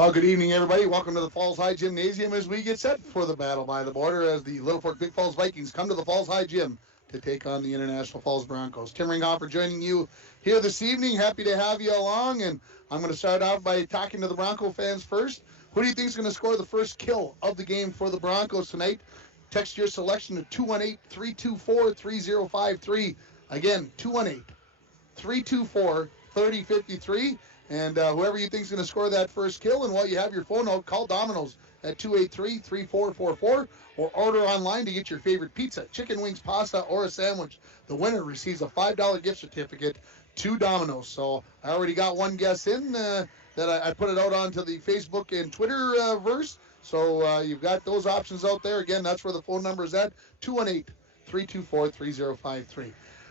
Well, good evening, everybody. Welcome to the Falls High Gymnasium as we get set for the battle by the border as the Little Fork Big Falls Vikings come to the Falls High Gym to take on the International Falls Broncos. Tim Ringhofer joining you here this evening. Happy to have you along, and I'm going to start off by talking to the Bronco fans first. Who do you think is going to score the first kill of the game for the Broncos tonight? Text your selection to 218-324-3053. Again, 218-324-3053. And whoever you think is going to score that first kill, and while you have your phone out, call Domino's at 283-3444 or order online to get your favorite pizza, chicken wings, pasta, or a sandwich. The winner receives a $5 gift certificate to Domino's. So I already got one guess in that I put it out onto the Facebook and Twitter verse. So you've got those options out there. Again, that's where the phone number is at, 218-324-3053.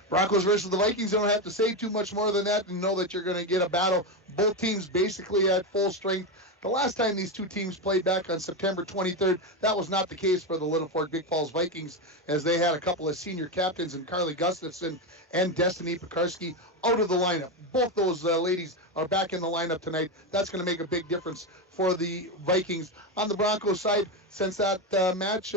Broncos versus the Vikings, you don't have to say too much more than that and know that you're going to get a battle. Both teams basically at full strength. The last time these two teams played back on September 23rd, that was not the case for the Little Fork Big Falls Vikings, as they had a couple of senior captains in Carly Gustafson and Destiny Pekarski out of the lineup. Both those ladies are back in the lineup tonight. That's going to make a big difference for the Vikings. On the Broncos side, since that match,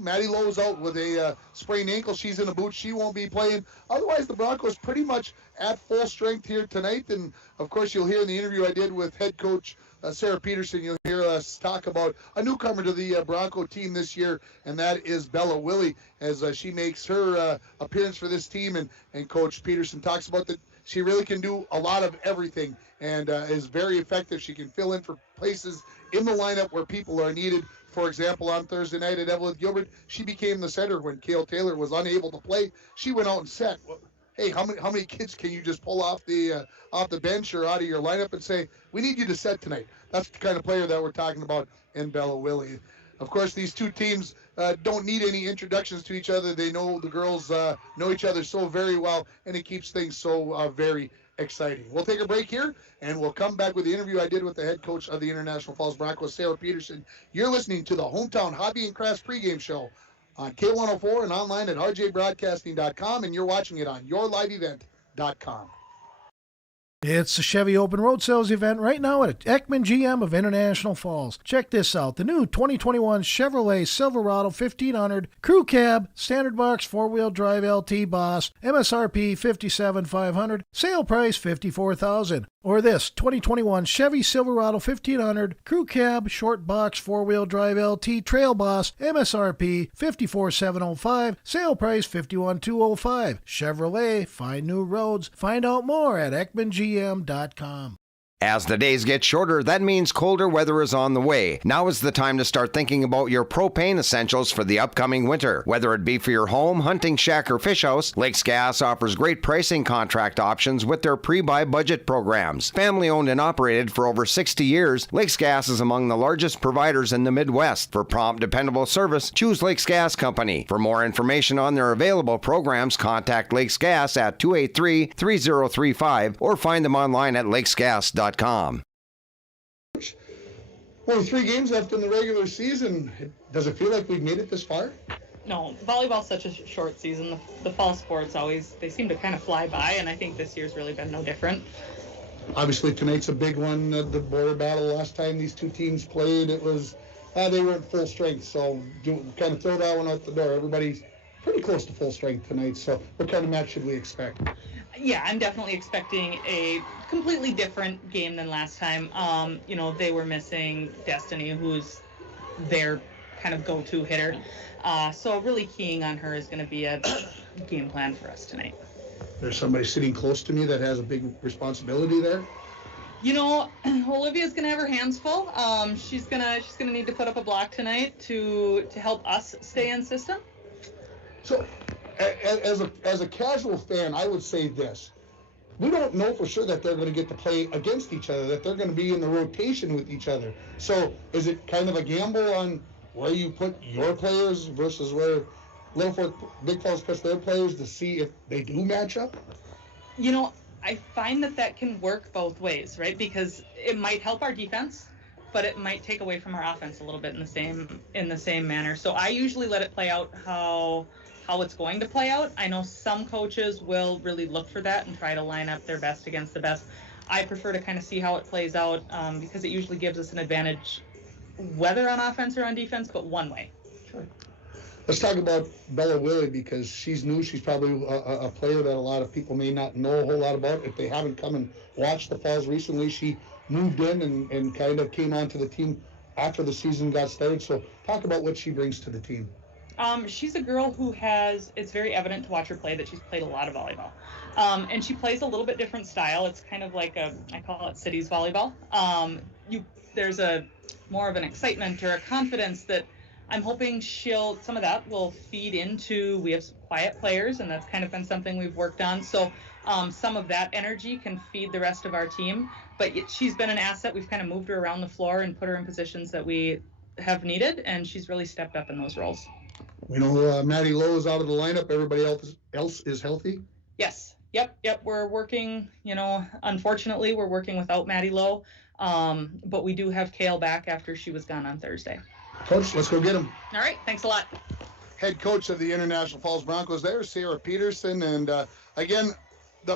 Maddie Lowe's out with a sprained ankle. She's in a boot. She won't be playing. Otherwise, the Broncos pretty much at full strength here tonight. And, of course, you'll hear in the interview I did with head coach Sarah Peterson, you'll hear us talk about a newcomer to the Bronco team this year, and that is Bella Willie, as she makes her appearance for this team. And Coach Peterson talks about that she really can do a lot of everything and is very effective. She can fill in for places in the lineup where people are needed. For example, on Thursday night at Evelyn Gilbert, she became the center when Cale Taylor was unable to play. She went out and set. Hey, how many kids can you just pull off the bench or out of your lineup and say, we need you to set tonight? That's the kind of player that we're talking about in Bella Willie. Of course, these two teams don't need any introductions to each other. They know the girls know each other so very well, and it keeps things so very exciting. We'll take a break here, and we'll come back with the interview I did with the head coach of the International Falls Broncos, Sarah Peterson. You're listening to the Hometown Hobby and Crafts pregame show on K104 and online at rjbroadcasting.com, and you're watching it on yourliveevent.com. It's the Chevy Open Road Sales event right now at Ekman GM of International Falls. Check this out. The new 2021 Chevrolet Silverado 1500 Crew Cab, Standard Box 4-Wheel Drive LT Boss, MSRP $57,500, sale price $54,000. Or this 2021 Chevy Silverado 1500 Crew Cab, Short Box 4-Wheel Drive LT Trail Boss, MSRP $54,705, sale price $51,205. Chevrolet, find new roads. Find out more at EkmanGM.com. As the days get shorter, that means colder weather is on the way. Now is the time to start thinking about your propane essentials for the upcoming winter. Whether it be for your home, hunting shack, or fish house, Lakes Gas offers great pricing contract options with their pre-buy budget programs. Family owned and operated for over 60 years, Lakes Gas is among the largest providers in the Midwest. For prompt, dependable service, choose Lakes Gas Company. For more information on their available programs, contact Lakes Gas at 283-3035 or find them online at lakesgas.com. Only 3 games left in the regular season. Does it feel like we've made it this far? No, volleyball's such a short season. The fall sports they seem to kind of fly by, and I think this year's really been no different. Obviously, tonight's a big one, the border battle. Last time these two teams played, it was, they were at full strength, so kind of throw that one out the door. Everybody's pretty close to full strength tonight, so what kind of match should we expect? Yeah, I'm definitely expecting a completely different game than last time. They were missing Destiny, who's their kind of go-to hitter. So really keying on her is going to be a game plan for us tonight. There's somebody sitting close to me that has a big responsibility there. Olivia's going to have her hands full. She's gonna need to put up a block tonight to help us stay in system. So, as a casual fan, I would say this. We don't know for sure that they're going to get to play against each other, that they're going to be in the rotation with each other. So is it kind of a gamble on where you put your players versus where Little Fork Big Falls puts their players to see if they do match up? I find that can work both ways, right? Because it might help our defense, but it might take away from our offense a little bit in the same manner. So I usually let it play out how it's going to play out. I know some coaches will really look for that and try to line up their best against the best. I prefer to kind of see how it plays out because it usually gives us an advantage, whether on offense or on defense, but one way. Sure. Let's talk about Bella Willie, because she's new. She's probably a player that a lot of people may not know a whole lot about. If they haven't come and watched the Falls recently, she moved in and kind of came onto the team after the season got started. So talk about what she brings to the team. She's a girl who it's very evident to watch her play that she's played a lot of volleyball. And she plays a little bit different style. It's kind of like I call it cities volleyball. There's more of an excitement or a confidence that I'm hoping some of that will feed into, we have some quiet players, and that's kind of been something we've worked on. So some of that energy can feed the rest of our team. But she's been an asset. We've kind of moved her around the floor and put her in positions that we have needed, and she's really stepped up in those roles. We know Maddie Lowe is out of the lineup. Everybody else is healthy? Yes. Yep. We're working, unfortunately, we're working without Maddie Lowe. But we do have Kale back after she was gone on Thursday. Coach, let's go get him. All right. Thanks a lot. Head coach of the International Falls Broncos there, Sarah Peterson. And again,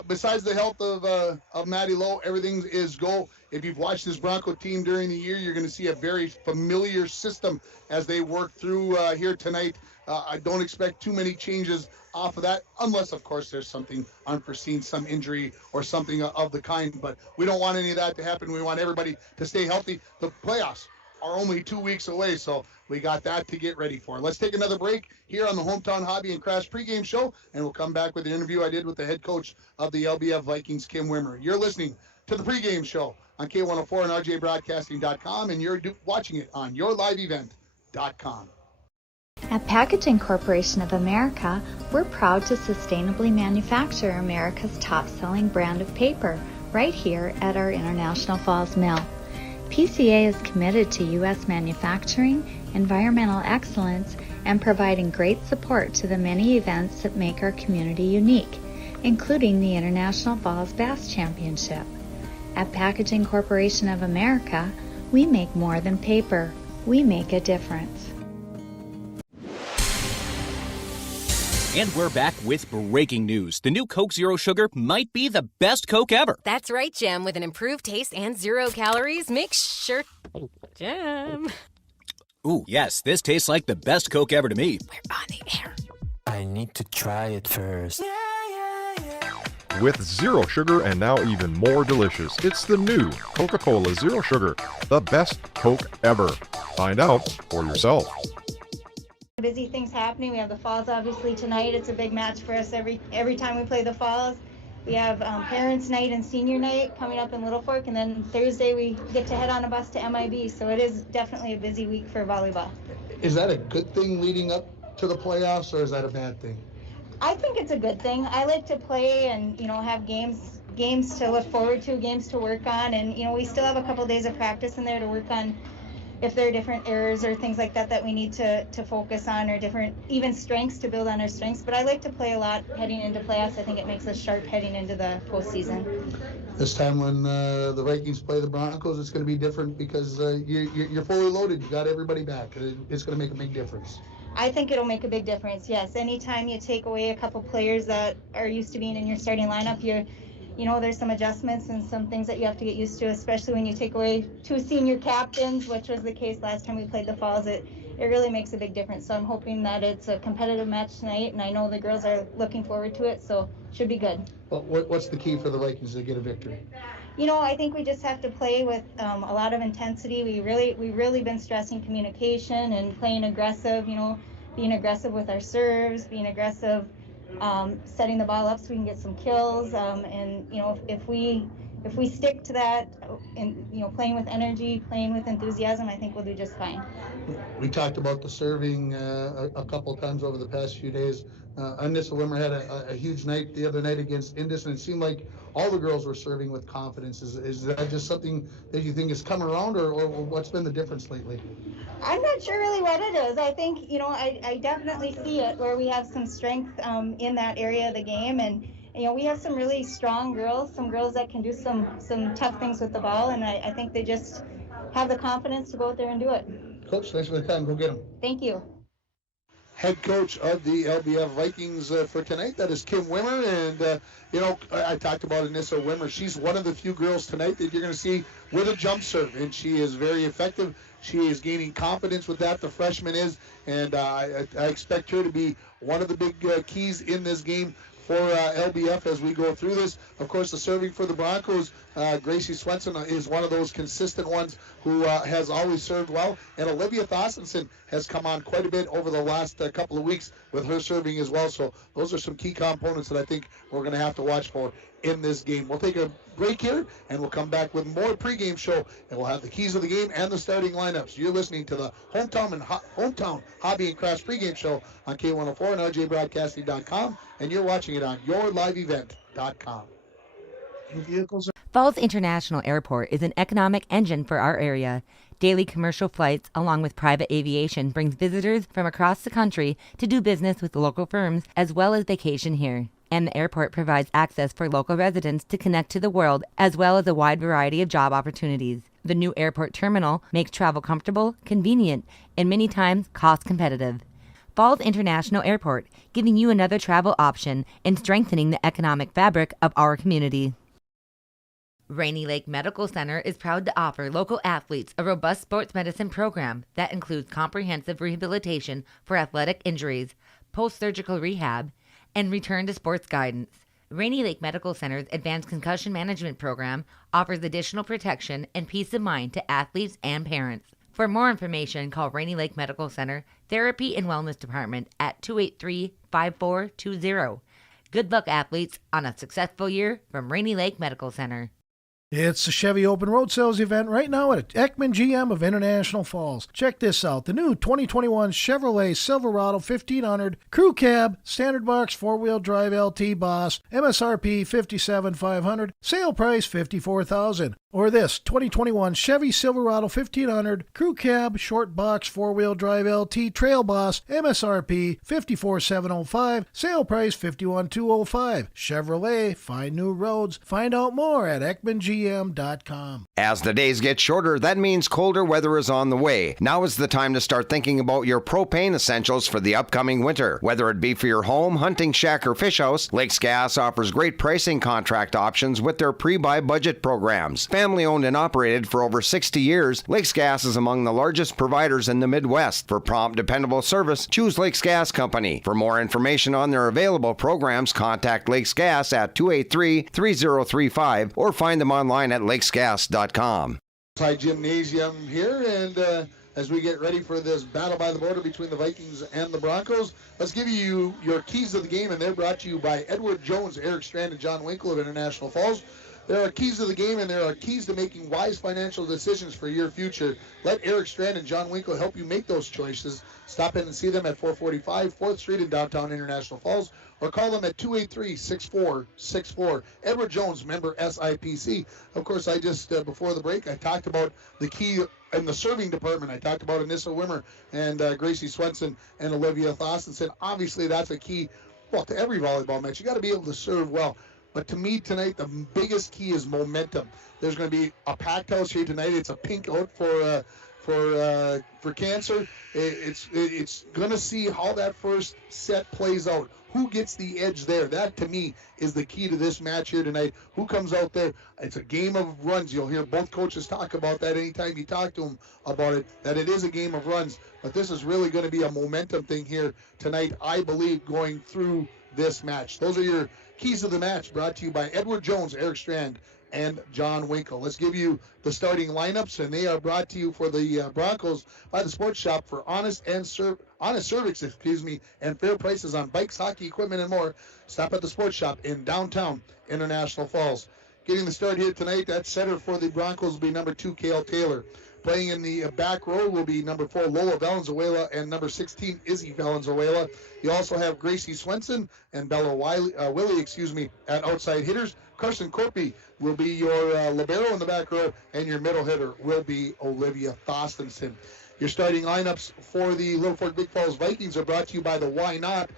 besides the health of Maddie Lowe, everything is go. If you've watched this Bronco team during the year, you're going to see a very familiar system as they work through here tonight. I don't expect too many changes off of that, unless, of course, there's something unforeseen, some injury or something of the kind. But we don't want any of that to happen. We want everybody to stay healthy. The playoffs are only 2 weeks away, so we got that to get ready for. Let's take another break here on the Hometown Hobby and Crash pregame show, and we'll come back with the interview I did with the head coach of the LBF Vikings, Kim Wimmer. You're listening to the pregame show on K104 and RJBroadcasting.com, and you're watching it on yourliveevent.com. At Packaging Corporation of America, we're proud to sustainably manufacture America's top-selling brand of paper right here at our International Falls Mill. PCA is committed to U.S. manufacturing, environmental excellence, and providing great support to the many events that make our community unique, including the International Falls Bass Championship. At Packaging Corporation of America, we make more than paper. We make a difference. And we're back with breaking news. The new Coke Zero Sugar might be the best Coke ever. That's right, Jim. With an improved taste and 0 calories, make sure... Jim. Ooh, yes, this tastes like the best Coke ever to me. We're on the air. I need to try it first. With zero sugar and now even more delicious, it's the new Coca-Cola Zero Sugar, the best Coke ever. Find out for yourself. Busy things happening. We have the Falls obviously tonight. It's a big match for us every time we play the Falls. We have Parents' Night and Senior Night coming up in Little Fork, and then Thursday we get to head on a bus to MIB. So it is definitely a busy week for volleyball. Is that a good thing leading up to the playoffs, or is that a bad thing? I think it's a good thing. I like to play and have games to look forward to, games to work on, and we still have a couple days of practice in there to work on if there are different errors or things like that we need to focus on, or different even strengths to build on our strengths. But I like to play a lot heading into playoffs. I think it makes us sharp heading into the postseason. This time when the Vikings play the Broncos, it's going to be different because you're fully loaded. You got everybody back. It's going to make a big difference. I think it'll make a big difference, yes. Anytime you take away a couple players that are used to being in your starting lineup, there's some adjustments and some things that you have to get used to, especially when you take away 2 senior captains, which was the case last time we played the Falls. It really makes a big difference. So I'm hoping that it's a competitive match tonight, and I know the girls are looking forward to it, so it should be good. Well, what's the key for the Vikings to get a victory? I think we just have to play with a lot of intensity. We really been stressing communication and playing aggressive, being aggressive with our serves, being aggressive, setting the ball up so we can get some kills, and if we stick to that and playing with energy, playing with enthusiasm, I think we'll do just fine. We talked about the serving a couple of times over the past few days. Anissa Wimmer had a huge night the other night against Indus, and it seemed like all the girls were serving with confidence. Is that just something that you think has come around, or what's been the difference lately? I'm not sure really what it is. I think, I definitely see it where we have some strength in that area of the game, and we have some really strong girls, some girls that can do some tough things with the ball, and I think they just have the confidence to go out there and do it. Coach, thanks for the time. Go get them. Thank you. head coach of the LBF Vikings for tonight. That is Kim Wimmer. And, I talked about Anissa Wimmer. She's one of the few girls tonight that you're going to see with a jump serve, and she is very effective. She is gaining confidence with that, the freshman is, and I expect her to be one of the big keys in this game for LBF as we go through this. Of course, the serving for the Broncos, Gracie Swenson is one of those consistent ones who has always served well. And Olivia Thorstensen has come on quite a bit over the last couple of weeks with her serving as well. So those are some key components that I think we're going to have to watch for in this game. We'll take a break here, and we'll come back with more pregame show, and we'll have the keys of the game and the starting lineups. You're listening to the Hometown Hobby and Crafts pregame show on K104 and RJBroadcasting.com, and you're watching it on yourliveevent.com. Falls International Airport is an economic engine for our area. Daily commercial flights, along with private aviation, brings visitors from across the country to do business with local firms as well as vacation here. And the airport provides access for local residents to connect to the world as well as a wide variety of job opportunities. The new airport terminal makes travel comfortable, convenient, and many times cost competitive. Falls International Airport, giving you another travel option and strengthening the economic fabric of our community. Rainy Lake Medical Center is proud to offer local athletes a robust sports medicine program that includes comprehensive rehabilitation for athletic injuries, post-surgical rehab, and return to sports guidance. Rainy Lake Medical Center's Advanced Concussion Management Program offers additional protection and peace of mind to athletes and parents. For more information, call Rainy Lake Medical Center Therapy and Wellness Department at 283-5420. Good luck, athletes, on a successful year from Rainy Lake Medical Center. It's the Chevy Open Road Sales event right now at Ekman GM of International Falls. Check this out. The new 2021 Chevrolet Silverado 1500 Crew Cab, Standard Box 4-Wheel Drive LT Boss, MSRP $57,500, sale price $54,000. Or this 2021 Chevy Silverado 1500 Crew Cab, Short Box 4-Wheel Drive LT Trail Boss, MSRP $54,705, sale price $51,205. Chevrolet, find new roads. Find out more at EkmanGM.com. As the days get shorter, that means colder weather is on the way. Now is the time to start thinking about your propane essentials for the upcoming winter. Whether it be for your home, hunting shack, or fish house, Lakes Gas offers great pricing contract options with their pre-buy budget programs. Family owned and operated for over 60 years, Lakes Gas is among the largest providers in the Midwest. For prompt, dependable service, choose Lakes Gas Company. For more information on their available programs, contact Lakes Gas at 283-3035 or find them online at lakesgas.com. Gymnasium here, and as we get ready for this battle by the border between the Vikings and the Broncos, let's give you your keys of the game, and they're brought to you by Edward Jones, Eric Strand, and John Winkle of International Falls. There are keys to the game, and there are keys to making wise financial decisions for your future. Let Eric Strand and John Winkle help you make those choices. Stop in and see them at 445 4th Street in downtown International Falls, or call them at 283-6464. Edward Jones, member SIPC. Of course, I just, before the break, I talked about the key in the serving department. I talked about Anissa Wimmer and Gracie Swenson and Olivia Thorstensen. Obviously, that's a key, well, to every volleyball match. You got to be able to serve well. But to me tonight, the biggest key is momentum. There's going to be a packed house here tonight. It's a pink out for cancer. It's going to see how that first set plays out. Who gets the edge there? That, to me, is the key to this match here tonight. Who comes out there? It's a game of runs. You'll hear both coaches talk about that anytime you talk to them about it, that it is a game of runs. But this is really going to be a momentum thing here tonight, I believe, going through this match. Those are your keys of the match, brought to you by Edward Jones, Eric Strand, and John Winkle. Let's give you the starting lineups, and they are brought to you for the Broncos by the Sports Shop for honest service, and fair prices on bikes, hockey equipment, and more. Stop at the Sports Shop in downtown International Falls. Getting the start here tonight, that center for the Broncos will be number 2, Kale Taylor. Playing in the back row will be number 4, Lola Valenzuela, and number 16, Izzy Valenzuela. You also have Gracie Swenson and Bella Willie at outside hitters. Carson Corpy will be your libero in the back row, and your middle hitter will be Olivia Thorstensen. Your starting lineups for the Little Fork Big Falls Vikings are brought to you by the Why Not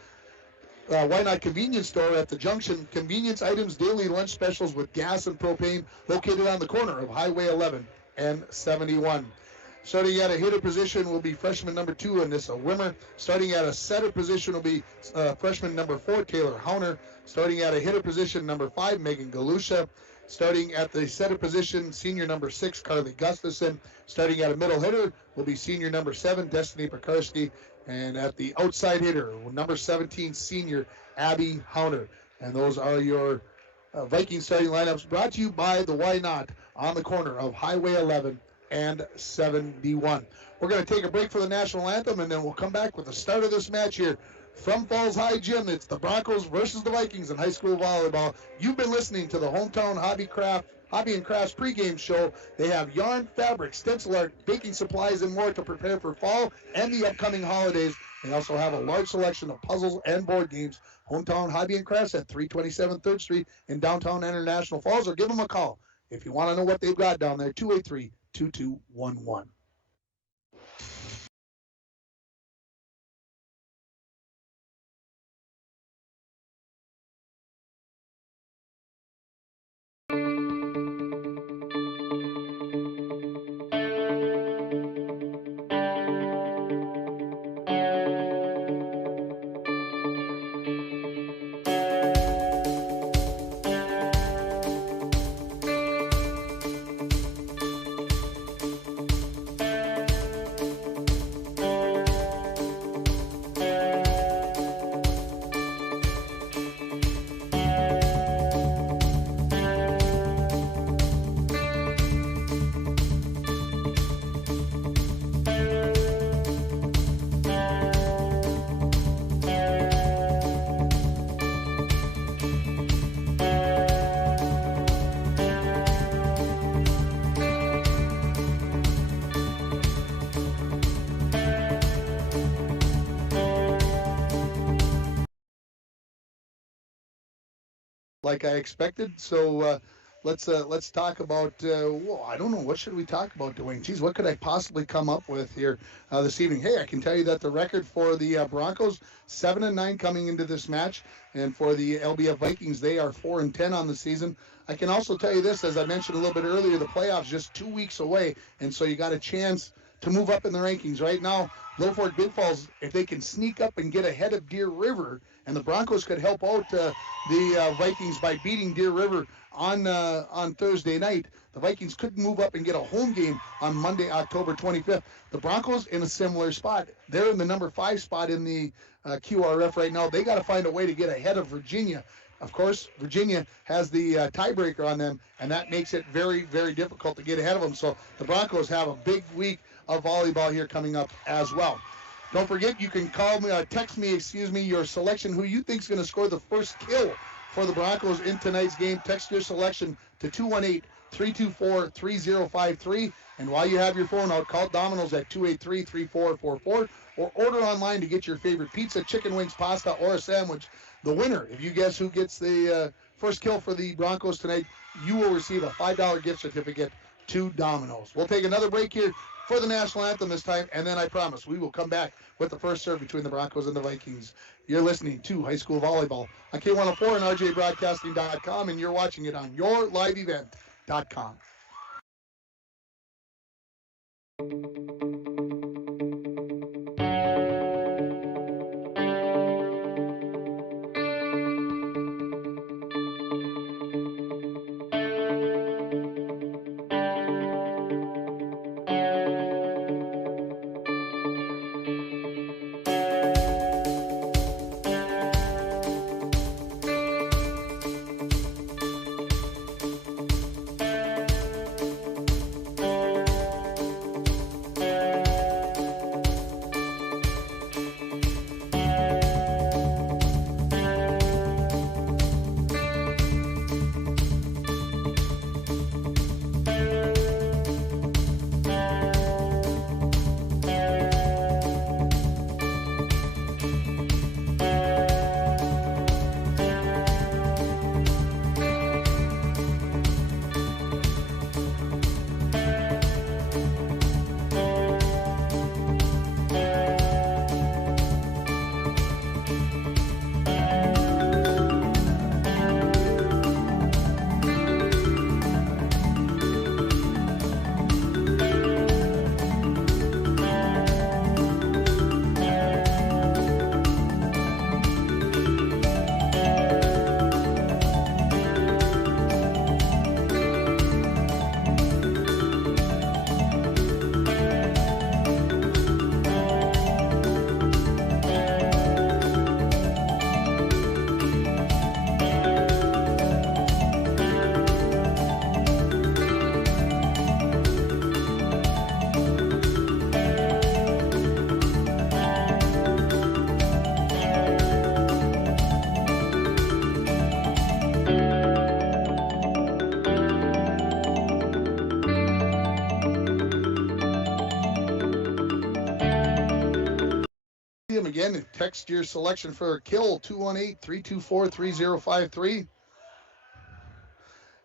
convenience store at the Junction. Convenience items, daily lunch specials with gas and propane, located on the corner of Highway 11 and 71. Starting at a hitter position will be freshman number 2, Anissa Wimmer. Starting at a setter position will be freshman number 4, Taylor Hauner. Starting at a hitter position, number 5, Megan Galusha. Starting at the setter position, senior number 6, Carly Gustafson. Starting at a middle hitter will be senior number 7, Destiny Pekarski. And at the outside hitter, number 17, senior Abby Hauner. And those are your Viking starting lineups, brought to you by the Why Not on the corner of Highway 11 and 71. We're going to take a break for the national anthem, and then we'll come back with the start of this match here from Falls High Gym. It's the Broncos versus the Vikings in high school volleyball. You've been listening to the Hometown Hobby and Crafts pregame show. They have yarn, fabric, stencil art, baking supplies, and more to prepare for fall and the upcoming holidays. They also have a large selection of puzzles and board games. Hometown Hobby and Crafts at 327 3rd Street in downtown International Falls, or give them a call if you want to know what they've got down there, 283-2211. Like I expected. So let's talk about. Well, I don't know, what should we talk about, Dwayne? Geez, what could I possibly come up with here this evening? Hey, I can tell you that the record for the Broncos, 7-9 coming into this match, and for the LBF Vikings, they are 4-10 on the season. I can also tell you this, as I mentioned a little bit earlier, the playoffs just 2 weeks away, and so you got a chance to move up in the rankings. Right now, Little Fork Big Falls, if they can sneak up and get ahead of Deer River, and the Broncos could help out the Vikings by beating Deer River on Thursday night, the Vikings could move up and get a home game on Monday, October 25th. The Broncos in a similar spot. They're in the number 5 spot in the QRF right now. They got to find a way to get ahead of Virginia. Of course, Virginia has the tiebreaker on them, and that makes it very, very difficult to get ahead of them. So the Broncos have a big week of volleyball here coming up as well. Don't forget, you can call me, text me, your selection, who you think is going to score the first kill for the Broncos in tonight's game. Text your selection to 218-324-3053. And while you have your phone out, call Domino's at 283-3444, or order online to get your favorite pizza, chicken wings, pasta, or a sandwich. The winner, if you guess who gets the first kill for the Broncos tonight, you will receive a $5 gift certificate to Domino's. We'll take another break here for the national anthem this time, and then I promise we will come back with the first serve between the Broncos and the Vikings. You're listening to High School Volleyball on K104 and RJBroadcasting.com, and you're watching it on yourliveevent.com. him again. Text your selection for a kill, 218-324-3053.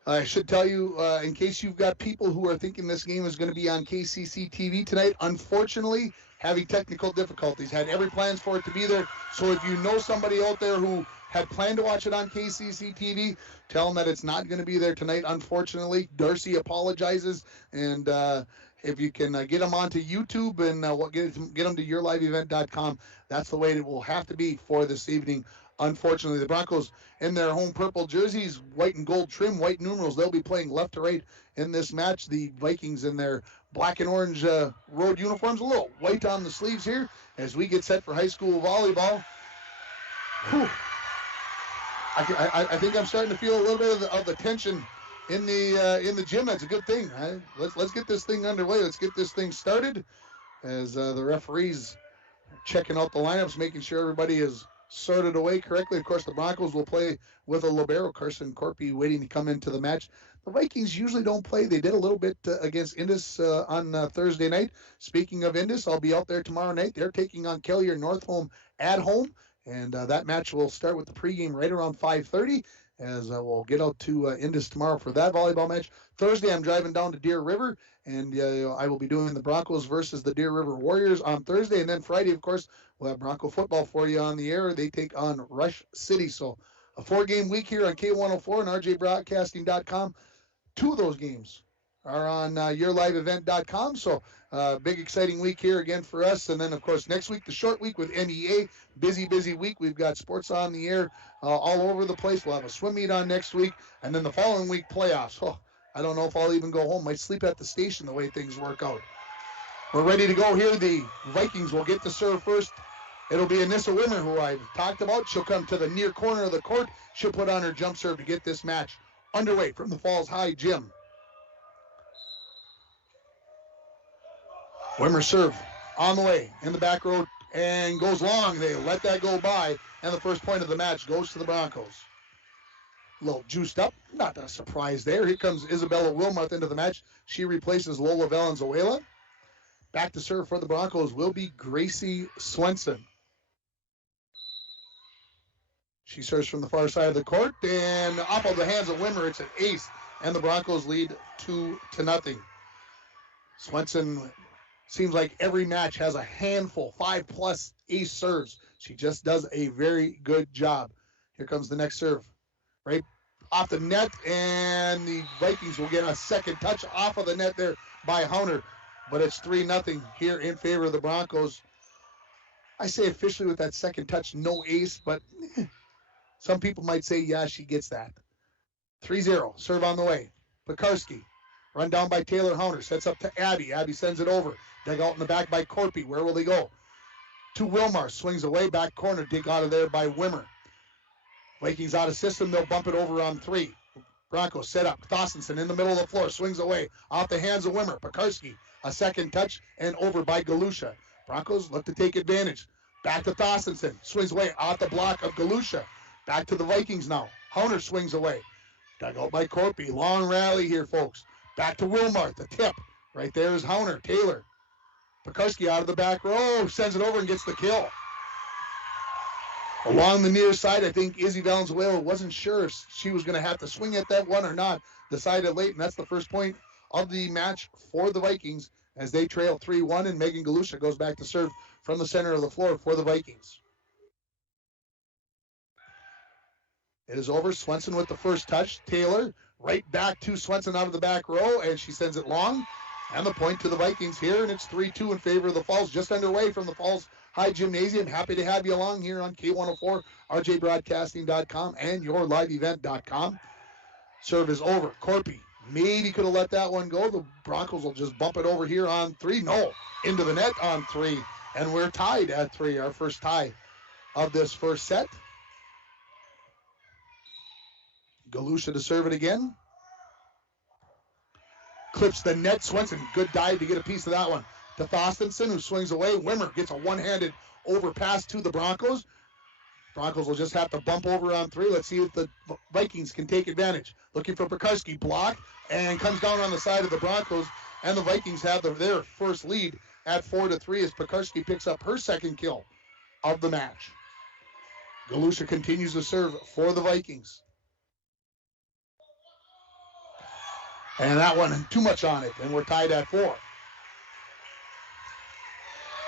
I should tell you, in case you've got people who are thinking this game is going to be on KCC TV tonight, unfortunately, having technical difficulties. Had every plans for it to be there. So if you know somebody out there who had planned to watch it on KCC TV, tell them that it's not going to be there tonight, unfortunately. Darcy apologizes, and if you can get them onto YouTube and get them to yourliveevent.com, that's the way it will have to be for this evening. Unfortunately, the Broncos in their home purple jerseys, white and gold trim, white numerals, they'll be playing left to right in this match. The Vikings in their black and orange road uniforms, a little white on the sleeves here as we get set for high school volleyball. Whew. I think I'm starting to feel a little bit of the tension in the gym. That's a good thing. Right? Let's get this thing underway. Let's get this thing started as the referees are checking out the lineups, making sure everybody is sorted away correctly. Of course, the Broncos will play with a libero, Carson Corpy, waiting to come into the match. The Vikings usually don't play. They did a little bit against Indus on Thursday night. Speaking of Indus, I'll be out there tomorrow night. They're taking on Kellier Northholm at home, and that match will start with the pregame right around 5:30, as we'll get out to Indus tomorrow for that volleyball match. Thursday, I'm driving down to Deer River, and I will be doing the Broncos versus the Deer River Warriors on Thursday. And then Friday, of course, we'll have Bronco football for you on the air. They take on Rush City. So a 4-game week here on K104 and RJBroadcasting.com. 2 of those games are on yourliveevent.com. So big, exciting week here again for us. And then, of course, next week, the short week with MEA. Busy, busy week. We've got sports on the air all over the place. We'll have a swim meet on next week. And then the following week, playoffs. Oh, I don't know if I'll even go home. Might sleep at the station the way things work out. We're ready to go here. The Vikings will get to serve first. It'll be Anissa Wimmer, who I've talked about. She'll come to the near corner of the court. She'll put on her jump serve to get this match underway from the Falls High Gym. Wimmer serve on the way in the back row and goes long. They let that go by, and the first point of the match goes to the Broncos. A little juiced up, not a surprise there. Here comes Isabella Wilmarth into the match. She replaces Lola Valenzuela. Back to serve for the Broncos will be Gracie Swenson. She serves from the far side of the court, and off of the hands of Wimmer, it's an ace, and the Broncos lead 2-0. Swenson seems like every match has a handful, 5+ ace serves. She just does a very good job. Here comes the next serve. Right off the net, and the Vikings will get a second touch off of the net there by Hunter. But it's 3-0 here in favor of the Broncos. I say officially with that second touch, no ace, but some people might say, yeah, she gets that. 3-0, serve on the way. Pekarski, run down by Taylor Hunter, sets up to Abby. Abby sends it over. Dug out in the back by Corpy. Where will they go? To Wilmar, swings away, back corner, dig out of there by Wimmer. Vikings out of system, they'll bump it over on 3. Broncos set up. Thossenson in the middle of the floor, swings away. Off the hands of Wimmer. Pekarski, a second touch, and over by Galusha. Broncos look to take advantage. Back to Thossenson, swings away off the block of Galusha. Back to the Vikings now. Hunter swings away. Dug out by Corpy. Long rally here, folks. Back to Wilmarth, the tip. Right there is Hunter. Taylor. Pekarski out of the back row, sends it over and gets the kill. Along the near side, I think Izzy Valenzuela wasn't sure if she was going to have to swing at that one or not. Decided late, and that's the first point of the match for the Vikings as they trail 3-1, and Megan Galusha goes back to serve from the center of the floor for the Vikings. It is over. Swenson with the first touch. Taylor right back to Swenson out of the back row, and she sends it long. And the point to the Vikings here, and it's 3-2 in favor of the Falls, just underway from the Falls High Gymnasium. Happy to have you along here on K104, RJBroadcasting.com, and yourliveevent.com. Serve is over. Corpy maybe could have let that one go. The Broncos will just bump it over here on 3. No, into the net on 3. And we're tied at 3, our first tie of this first set. Galusha to serve it again. Clips the net. Swenson, good dive to get a piece of that one. To Thossenson, who swings away. Wimmer gets a one-handed overpass to the Broncos. Broncos will just have to bump over on 3. Let's see if the Vikings can take advantage. Looking for Pekarski. Block, and comes down on the side of the Broncos. And the Vikings have their first lead at 4-3 as Pekarski picks up her second kill of the match. Galusha continues to serve for the Vikings. And that one, too much on it, and we're tied at 4.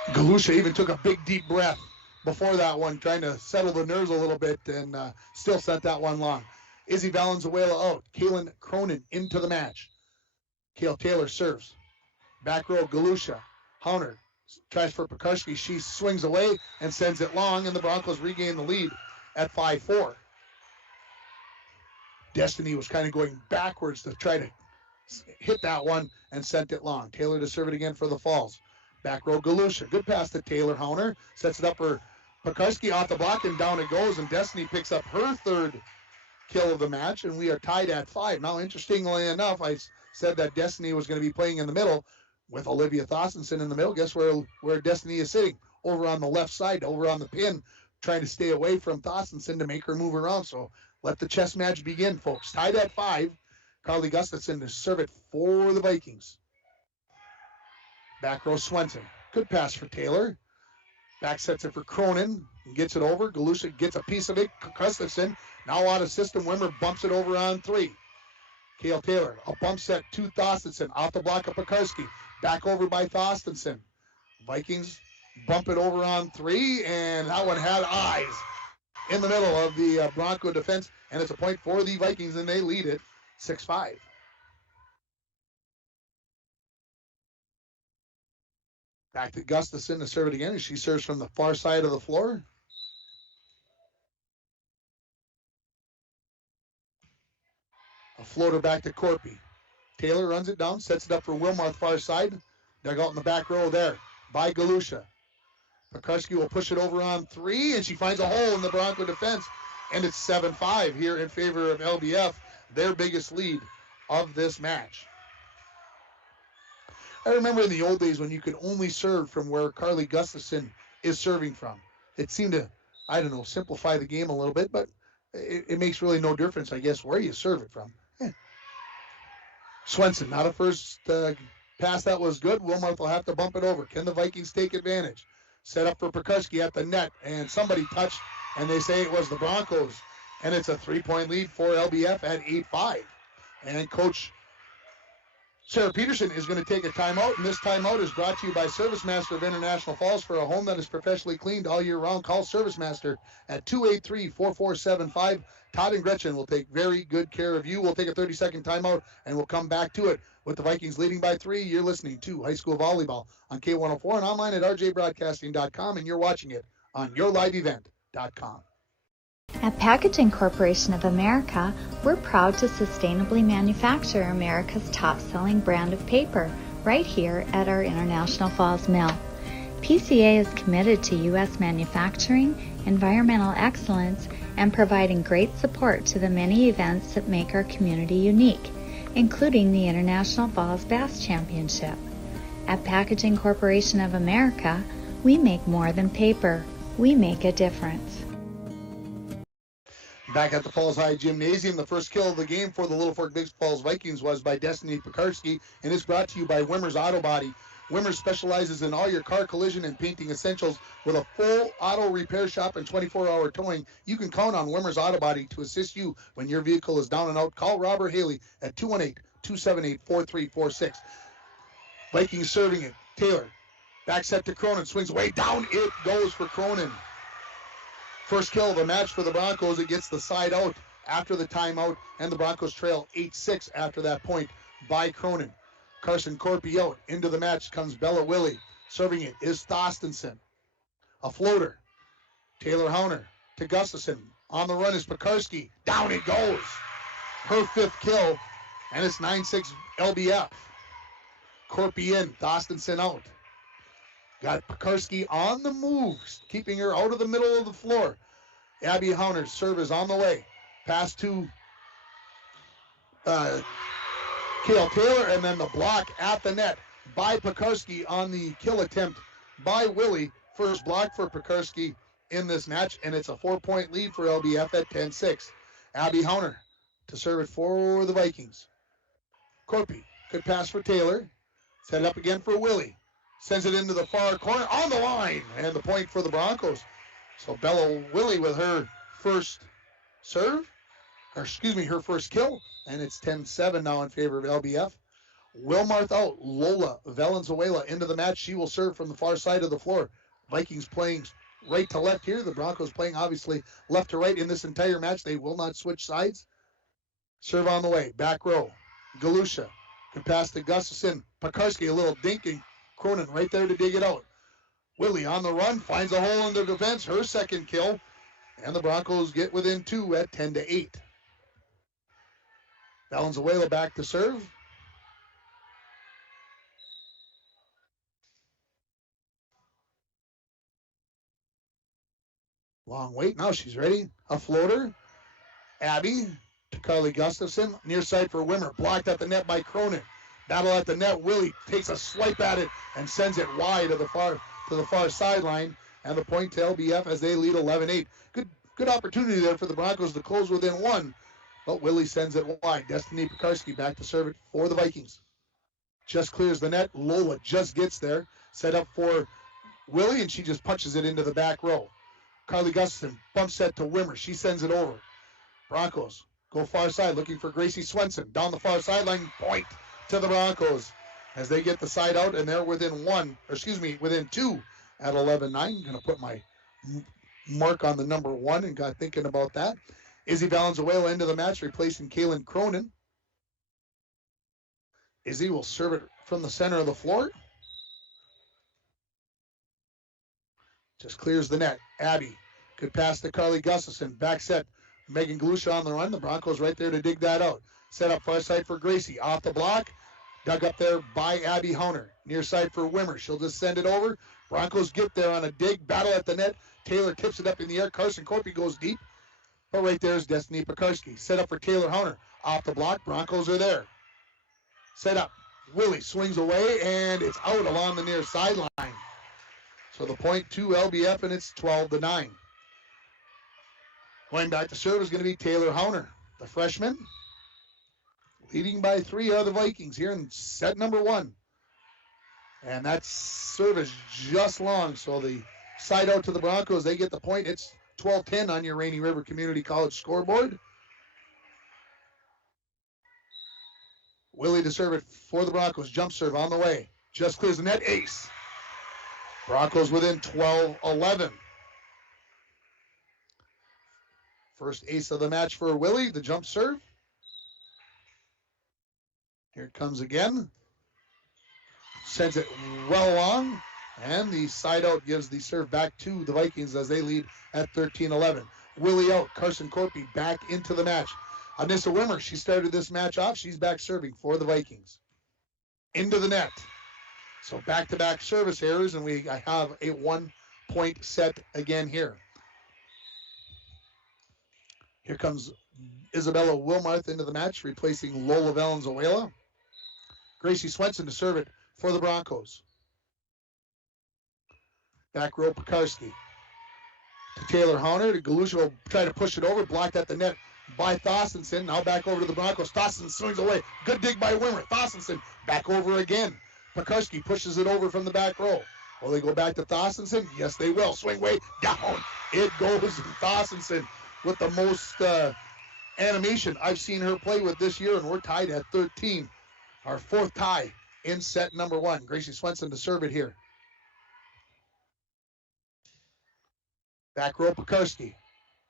Galusha even took a big, deep breath before that one, trying to settle the nerves a little bit, and still sent that one long. Izzy Valenzuela out. Kaylin Cronin into the match. Kale Taylor serves. Back row, Galusha. Hauner tries for Pekarski. She swings away and sends it long, and the Broncos regain the lead at 5-4. Destiny was kind of going backwards to try to hit that one and sent it long. Taylor to serve it again for the Falls. Back row, Galusha. Good pass to Taylor. Hauner sets it up for Pekarski off the block, and down it goes, and Destiny picks up her third kill of the match, and we are tied at 5. Now, interestingly enough, I said that Destiny was going to be playing in the middle with Olivia Thorstensen in the middle. Guess where Destiny is sitting? Over on the left side, over on the pin, trying to stay away from Thorstensen to make her move around. So let the chess match begin, folks. Tied at 5. Carly Gustafson to serve it for the Vikings. Back row, Swenson. Good pass for Taylor. Back sets it for Cronin and gets it over. Galusha gets a piece of it. Gustafson now out of system. Wimmer bumps it over on 3. Kale Taylor, a bump set to Thorstensen. Off the block of Pekarski. Back over by Thorstensen. Vikings bump it over on 3, and that one had eyes in the middle of the Bronco defense, and it's a point for the Vikings, and they lead it 6-5. Back to Gustafson to serve it again, and she serves from the far side of the floor. A floater back to Corpy. Taylor runs it down, sets it up for Wilmarth far side. Dug out in the back row there by Galusha. Pekarski will push it over on 3, and she finds a hole in the Bronco defense, and it's 7-5 here in favor of LBF, their biggest lead of this match. I remember in the old days when you could only serve from where Carly Gustafson is serving from. It seemed to, I don't know, simplify the game a little bit, but it makes really no difference, I guess, where you serve it from. Yeah. Swenson, not a first pass that was good. Wilmarth will have to bump it over. Can the Vikings take advantage? Set up for Pekarski at the net, and somebody touched, and they say it was the Broncos. And it's a 3-point lead for LBF at 8-5. And Coach Sarah Peterson is going to take a timeout, and this timeout is brought to you by ServiceMaster of International Falls. For a home that is professionally cleaned all year round, call ServiceMaster at 283-4475. Todd and Gretchen will take very good care of you. We'll take a 30-second timeout, and we'll come back to it. With the Vikings leading by 3, you're listening to High School Volleyball on K104 and online at rjbroadcasting.com, and you're watching it on yourliveevent.com. At Packaging Corporation of America, we're proud to sustainably manufacture America's top-selling brand of paper right here at our International Falls Mill. PCA is committed to U.S. manufacturing, environmental excellence, and providing great support to the many events that make our community unique, including the International Falls Bass Championship. At Packaging Corporation of America, we make more than paper. We make a difference. Back at the Falls High Gymnasium, the first kill of the game for the Little Fork Big Falls Vikings was by Destiny Pekarski, and is brought to you by Wimmer's Auto Body. Wimmer specializes in all your car collision and painting essentials with a full auto repair shop and 24-hour towing. You can count on Wimmer's Auto Body to assist you when your vehicle is down and out. Call Robert Haley at 218-278-4346. Vikings serving it. Taylor, back set to Cronin, swings way down. It goes for Cronin. First kill of the match for the Broncos. It gets the side out after the timeout, and the Broncos trail 8-6 after that point by Cronin. Carson Corpy out. Into the match comes Bella Willie. Serving it is Thorstensen. A floater. Taylor Hauner to Gustafson. On the run is Pekarski. Down it goes. Her 5th kill, and it's 9-6 LBF. Corpy in. Thorstensen out. Got Pekarski on the move, keeping her out of the middle of the floor. Abby Hauner's serve is on the way. Pass to Kale Taylor, and then the block at the net by Pekarski on the kill attempt by Willie. First block for Pekarski in this match, and it's a 4-point lead for LBF at 10-6. Abby Hauner to serve it for the Vikings. Corpy, good pass for Taylor. Set it up again for Willie. Sends it into the far corner on the line, and the point for the Broncos. So Bella Willie with her first serve, her first kill, and it's 10-7 now in favor of LBF. Wilmarth out, Lola Valenzuela into the match. She will serve from the far side of the floor. Vikings playing right to left here. The Broncos playing obviously left to right in this entire match. They will not switch sides. Serve on the way, back row. Galusha can pass to Gustafson. Pekarski, a little dinking. Cronin right there to dig it out. Willie on the run, finds a hole in the defense, her second kill, and the Broncos get within 2 at 10-8. Valenzuela back to serve. Long wait, now she's ready. A floater. Abby to Carly Gustafson, near side for Wimmer, blocked at the net by Cronin. Battle at the net, Willie takes a swipe at it and sends it wide to the far sideline, and the point to LBF as they lead 11-8. Good opportunity there for the Broncos to close within 1, but Willie sends it wide. Destiny Pekarski back to serve it for the Vikings. Just clears the net. Lola just gets there, set up for Willie, and she just punches it into the back row. Carly Gustafson bump set to Wimmer. She sends it over. Broncos go far side looking for Gracie Swenson. Down the far sideline, point to the Broncos as they get the side out, and they're within 2 at 11-9. I'm going to put my mark on the number 1 and got thinking about that. Izzy Valenzuela into the match, replacing Kaylin Cronin. Izzy will serve it from the center of the floor. Just clears the net. Abby could pass to Carly Gustafson. Back set. Megan Galusha on the run. The Broncos right there to dig that out. Set up far side for Gracie. Off the block. Dug up there by Abby Hauner. Near side for Wimmer. She'll just send it over. Broncos get there on a dig. Battle at the net. Taylor tips it up in the air. Carson Corpy goes deep. But right there is Destiny Pekarski. Set up for Taylor Hauner. Off the block. Broncos are there. Set up. Willie swings away, and it's out along the near sideline. So the point to LBF, and it's 12-9. Going back to serve is going to be Taylor Hauner, the freshman. Leading by 3 are the Vikings here in set number 1. And that serve is just long. So the side out to the Broncos, they get the point. It's 12-10 on your Rainy River Community College scoreboard. Willie to serve it for the Broncos. Jump serve on the way. Just clears the net. Ace. Broncos within 12-11. First ace of the match for Willie, the jump serve. Here it comes again. Sends it well along, and the side out gives the serve back to the Vikings as they lead at 13-11. Willie out, Carson Corpy back into the match. Anissa Wimmer, she started this match off. She's back serving for the Vikings. Into the net. So back-to-back service errors, and we have a 1-point set again here. Here comes Isabella Wilmarth into the match, replacing Lola Valenzuela. Gracie Swenson to serve it for the Broncos. Back row Pekarski. To Taylor Hauner. To Galusha will try to push it over. Blocked at the net by Thossenson. Now back over to the Broncos. Thossenson swings away. Good dig by Wimmer. Thossenson back over again. Pekarski pushes it over from the back row. Will they go back to Thossenson? Yes, they will. Swing way down. It goes. Thossenson with the most animation I've seen her play with this year, and we're tied at 13. Our 4th tie in set number 1. Gracie Swenson to serve it here. Back row Pekarski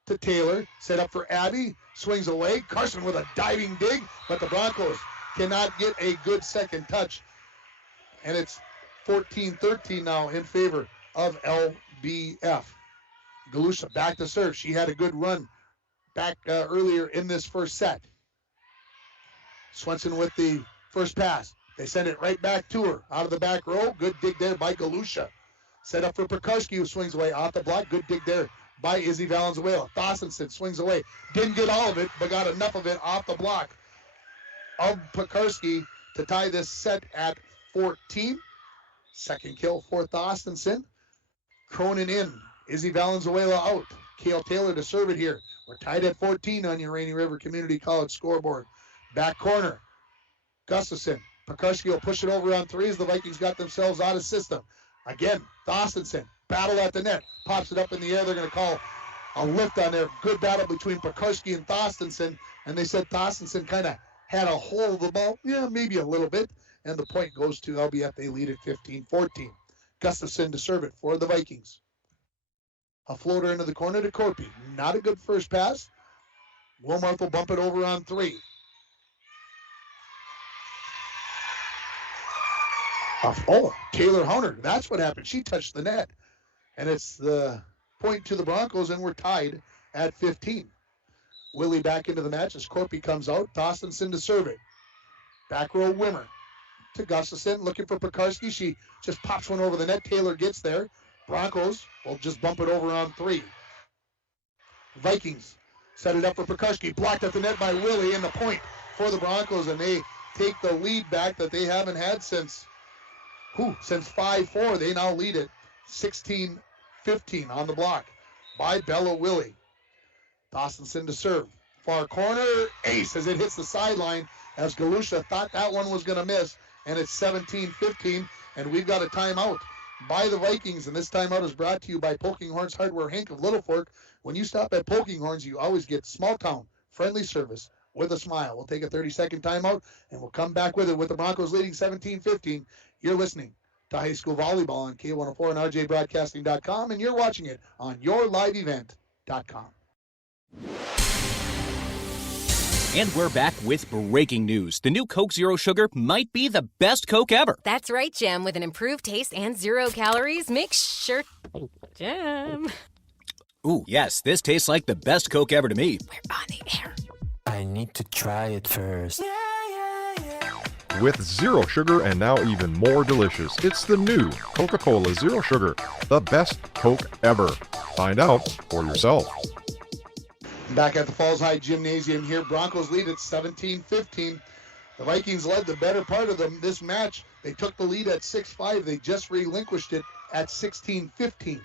to Taylor. Set up for Abby. Swings away. Carson with a diving dig, but the Broncos cannot get a good second touch. And it's 14-13 now in favor of LBF. Galusha back to serve. She had a good run back earlier in this first set. Swenson with the first pass. They send it right back to her out of the back row. Good dig there by Galusha. Set up for Pekarski, who swings away off the block. Good dig there by Izzy Valenzuela. Thossenson swings away. Didn't get all of it, but got enough of it off the block of Pekarski to tie this set at 14. Second kill for Thossenson. Cronin in. Izzy Valenzuela out. Kale Taylor to serve it here. We're tied at 14 on your Rainy River Community College scoreboard. Back corner. Gustafson. Pekarski will push it over on 3 as the Vikings got themselves out of system. Again, Thorstensen, battle at the net, pops it up in the air. They're going to call a lift on there. Good battle between Pekarski and Thorstensen, and they said Thorstensen kind of had a hold of the ball. Yeah, maybe a little bit, and the point goes to LBF. They lead at 15-14. Gustafson to serve it for the Vikings. A floater into the corner to Corpy. Not a good first pass. Wilmarth will bump it over on 3. Taylor Hunter. That's what happened. She touched the net. And it's the point to the Broncos, and we're tied at 15. Willie back into the match as Corpy comes out. Thorstensen to serve it. Back row Wimmer to Gustafson, looking for Pekarski. She just pops one over the net. Taylor gets there. Broncos will just bump it over on 3. Vikings set it up for Pekarski. Blocked at the net by Willie, and the point for the Broncos, and they take the lead back that they haven't had since 5-4. They now lead it 16-15 on the block by Bella Willie. Thorstensen to serve. Far corner, ace as it hits the sideline as Galusha thought that one was going to miss, and it's 17-15, and we've got a timeout by the Vikings, and this timeout is brought to you by Poking Horns Hardware Inc. of Little Fork. When you stop at Poking Horns, you always get small town, friendly service with a smile. We'll take a 30-second timeout, and we'll come back with it with the Broncos leading 17-15. You're listening to High School Volleyball on K104 and RJBroadcasting.com, and you're watching it on YourLiveEvent.com. And we're back with breaking news. The new Coke Zero Sugar might be the best Coke ever. That's right, Jim. With an improved taste and 0 calories, make sure... Jim. Ooh, yes, this tastes like the best Coke ever to me. We're on the air. I need to try it first. With zero sugar and now even more delicious, it's the new Coca-Cola Zero Sugar, the best Coke ever. Find out for yourself. Back at the Falls High Gymnasium here, Broncos lead at 17-15. The Vikings led the better part of this match. They took the lead at 6-5. They just relinquished it at 16-15.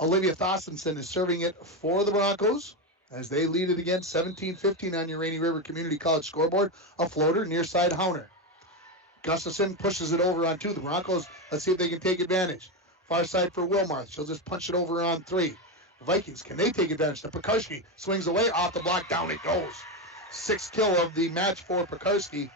Olivia Thorstensen is serving it for the Broncos as they lead it again 17-15 on your Rainy River Community College scoreboard. A floater near side Hauner. Gustafson pushes it over on 2. The Broncos, let's see if they can take advantage. Far side for Wilmarth. She'll just punch it over on 3. Vikings, can they take advantage? The Pekarski swings away off the block. Down it goes. 6th kill of the match for Pekarski.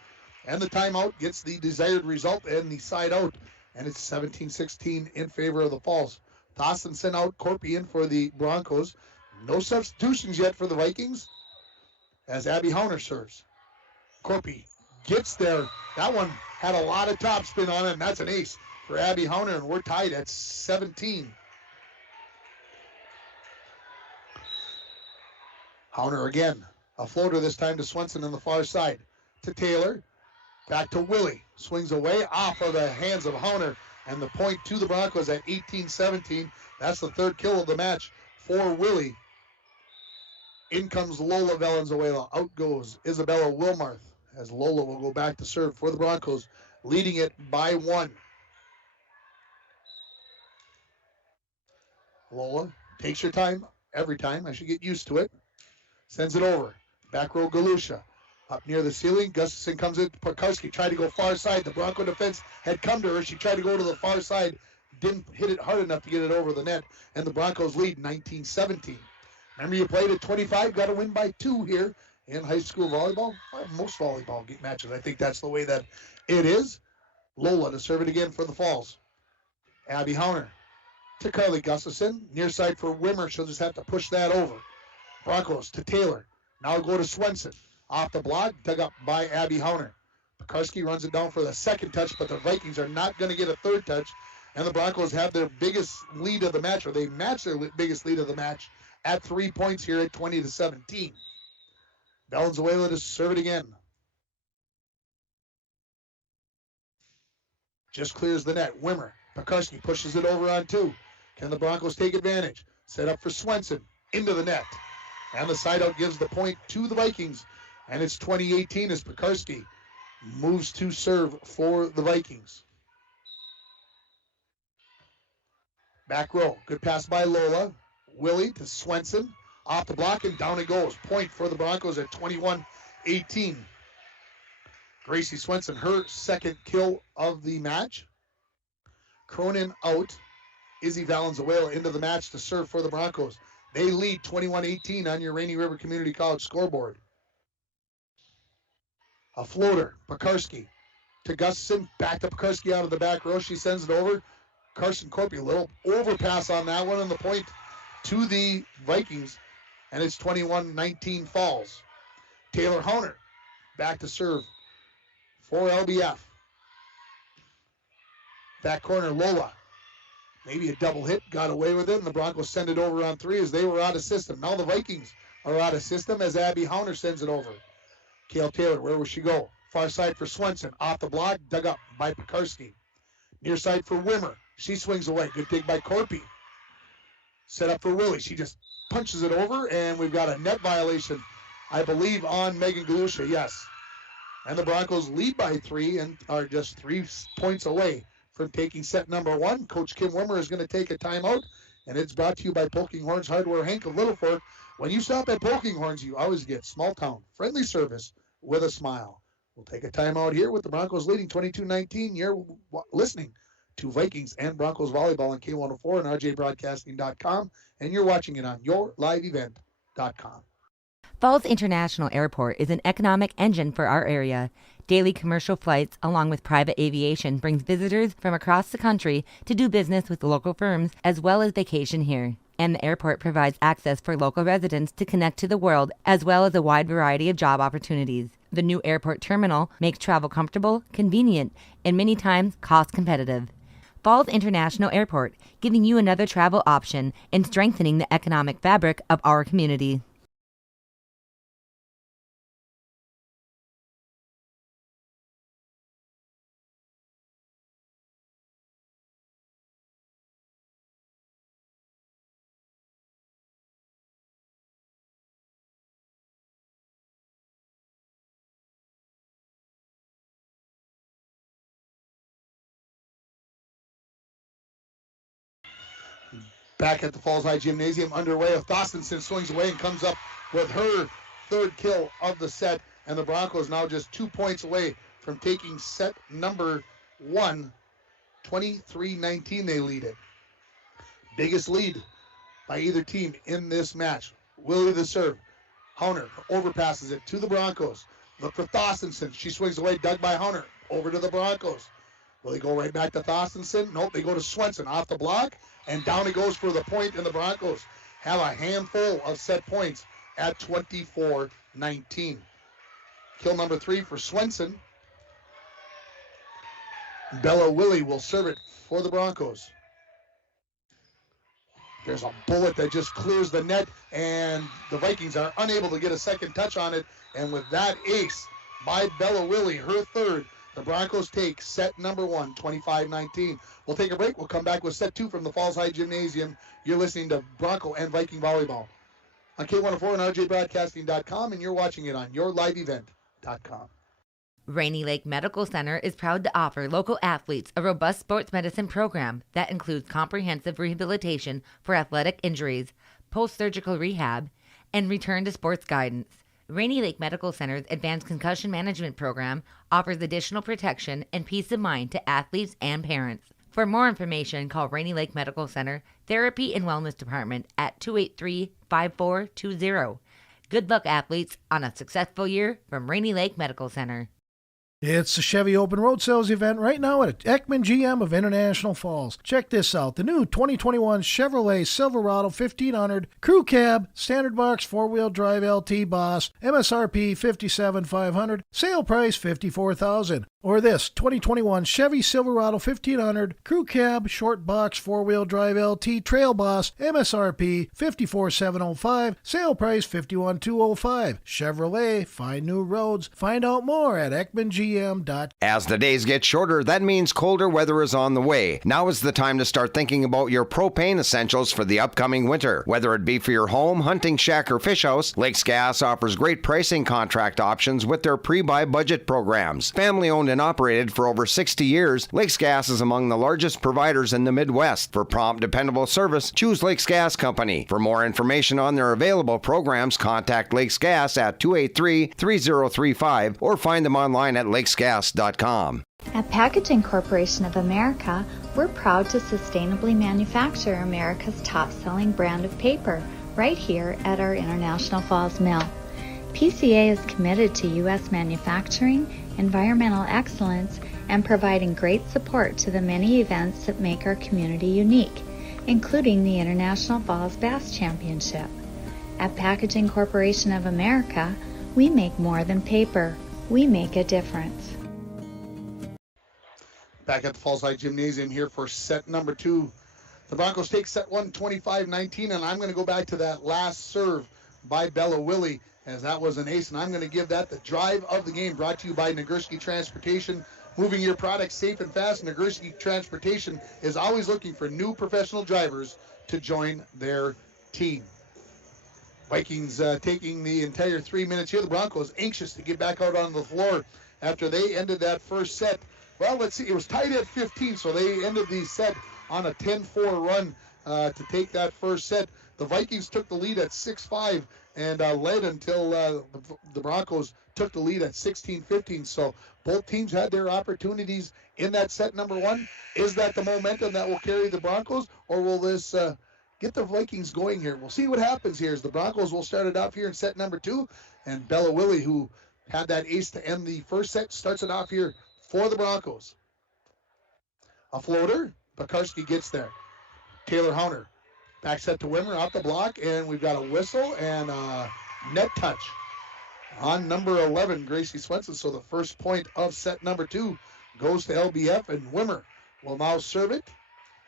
And the timeout gets the desired result and the side out. And it's 17-16 in favor of the Falls. Thorstensen out, Corpy in for the Broncos. No substitutions yet for the Vikings as Abby Hauner serves. Corpy gets there. That one had a lot of topspin on it, and that's an ace for Abby Hauner, and we're tied at 17. Hauner again. A floater this time to Swenson on the far side. To Taylor. Back to Willie. Swings away off of the hands of Hauner. And the point to the Broncos at 18-17. That's the 3rd kill of the match for Willie. In comes Lola Valenzuela. Out goes Isabella Wilmarth as Lola will go back to serve for the Broncos, leading it by 1. Lola takes her time every time. I should get used to it. Sends it over. Back row Galusha. Up near the ceiling. Gustafson comes in. Pekarski tried to go far side. The Bronco defense had come to her. She tried to go to the far side. Didn't hit it hard enough to get it over the net. And the Broncos lead 19-17. Remember, you played at 25. Got to win by 2 here in high school volleyball. Most volleyball matches. I think that's the way that it is. Lola to serve it again for the Falls. Abby Hauner to Carly Gustafson. Near side for Wimmer. She'll just have to push that over. Broncos to Taylor. Now go to Swenson. Off the block, dug up by Abby Hauner. Pekarski runs it down for the 2nd touch, but the Vikings are not going to get a 3rd touch. And the Broncos have their biggest lead of the match, or they match their biggest lead of the match at 3 points here at 20-17. Valenzuela to serve it again. Just clears the net. Wimmer. Pekarski pushes it over on 2. Can the Broncos take advantage? Set up for Swenson. Into the net. And the side out gives the point to the Vikings. And it's 20-18 as Pekarski moves to serve for the Vikings. Back row. Good pass by Lola. Willie to Swenson. Off the block and down it goes. Point for the Broncos at 21-18. Gracie Swenson, her 2nd kill of the match. Cronin out. Izzy Valenzuela into the match to serve for the Broncos. They lead 21-18 on your Rainy River Community College scoreboard. A floater, Pekarski to Gustafson, back to Pekarski out of the back row. She sends it over. Carson Corpy, a little overpass on that one, and the point to the Vikings, and it's 21-19 Falls. Taylor Honer back to serve for LBF. Back corner, Lola. Maybe a double hit, got away with it, and the Broncos send it over on three as they were out of system. Now the Vikings are out of system as Abby Honer sends it over. Kale Taylor, where will she go? Far side for Swenson, off the block, dug up by Pekarski. Near side for Wimmer. She swings away. Good dig by Corpy. Set up for Willie. She just punches it over, and we've got a net violation, I believe, on Megan Galusha. Yes. And the Broncos lead by 3 and are just 3 points away from taking set number 1. Coach Kim Wimmer is going to take a timeout, and it's brought to you by Poking Horns Hardware, Hank of Little Fork. When you stop at Poking Horns, you always get small town friendly service with a smile. We'll take a timeout here with the Broncos leading 22-19. You're listening to Vikings and Broncos volleyball on K104 and RJBroadcasting.com, and you're watching it on yourliveevent.com. Falls International Airport is an economic engine for our area. Daily commercial flights, along with private aviation, brings visitors from across the country to do business with local firms as well as vacation here. And the airport provides access for local residents to connect to the world as well as a wide variety of job opportunities. The new airport terminal makes travel comfortable, convenient, and many times cost competitive. Falls International Airport, giving you another travel option and strengthening the economic fabric of our community. Back at the Falls High Gymnasium, underway. Thorstensen swings away and comes up with her third kill of the set. And the Broncos now just 2 points away from taking set number 1. 23-19 they lead it. Biggest lead by either team in this match. Willie the serve. Honer overpasses it to the Broncos. Look for Thorstensen. She swings away, dug by Honer. Over to the Broncos. Will they go right back to Thorstensen? Nope, they go to Swenson off the block. And down it goes for the point, and the Broncos have a handful of set points at 24-19. Kill number 3 for Swenson. Bella Willie will serve it for the Broncos. There's a bullet that just clears the net, and the Vikings are unable to get a second touch on it. And with that ace by Bella Willie, her third, the Broncos take set number 1, 25-19. We'll take a break. We'll come back with set 2 from the Falls High Gymnasium. You're listening to Bronco and Viking Volleyball on K104 and RJBroadcasting.com, and you're watching it on yourliveevent.com. Rainy Lake Medical Center is proud to offer local athletes a robust sports medicine program that includes comprehensive rehabilitation for athletic injuries, post-surgical rehab, and return to sports guidance. Rainy Lake Medical Center's Advanced Concussion Management Program offers additional protection and peace of mind to athletes and parents. For more information, call Rainy Lake Medical Center Therapy and Wellness Department at 283-5420. Good luck, athletes, on a successful year from Rainy Lake Medical Center. It's the Chevy Open Road Sales event right now at Ekman GM of International Falls. Check this out. The new 2021 Chevrolet Silverado 1500 Crew Cab, Standard Box 4-Wheel Drive LT Boss, MSRP $57,500, sale price $54,000. Or this 2021 Chevy Silverado 1500 Crew Cab, Short Box 4-Wheel Drive LT Trail Boss, MSRP $54,705, sale price $51,205. Chevrolet, find new roads. Find out more at EkmanGM.com. As the days get shorter, that means colder weather is on the way. Now is the time to start thinking about your propane essentials for the upcoming winter. Whether it be for your home, hunting shack, or fish house, Lakes Gas offers great pricing contract options with their pre-buy budget programs. Family-owned and operated for over 60 years, Lakes Gas is among the largest providers in the Midwest. For prompt, dependable service, choose Lakes Gas Company. For more information on their available programs, contact Lakes Gas at 283-3035 or find them online at lakesgas.com. At Packaging Corporation of America, we're proud to sustainably manufacture America's top-selling brand of paper right here at our International Falls Mill. PCA is committed to U.S. manufacturing, environmental excellence, and providing great support to the many events that make our community unique, including the International Falls Bass Championship. At Packaging Corporation of America, we make more than paper. We make a difference. Back at the Falls High Gymnasium here for set number 2. The Broncos take set 1, 25-19, and I'm going to go back to that last serve by Bella Willie, as that was an ace, and I'm going to give that the drive of the game, brought to you by Nagurski Transportation. Moving your products safe and fast, Nagurski Transportation is always looking for new professional drivers to join their team. Vikings taking the entire 3 minutes here. The Broncos anxious to get back out on the floor after they ended that first set. Well, let's see, it was tied at 15, so they ended the set on a 10-4 run to take that first set. The Vikings took the lead at 6-5 and led until the Broncos took the lead at 16-15. So both teams had their opportunities in that set number 1. Is that the momentum that will carry the Broncos, or will this get the Vikings going here? We'll see what happens here, as the Broncos will start it off here in set number 2. And Bella Willie, who had that ace to end the first set, starts it off here for the Broncos. A floater. Pekarski gets there. Taylor Hunter. Back set to Wimmer off the block, and we've got a whistle and a net touch on number 11, Gracie Swenson. So the first point of set number 2 goes to LBF, and Wimmer will now serve it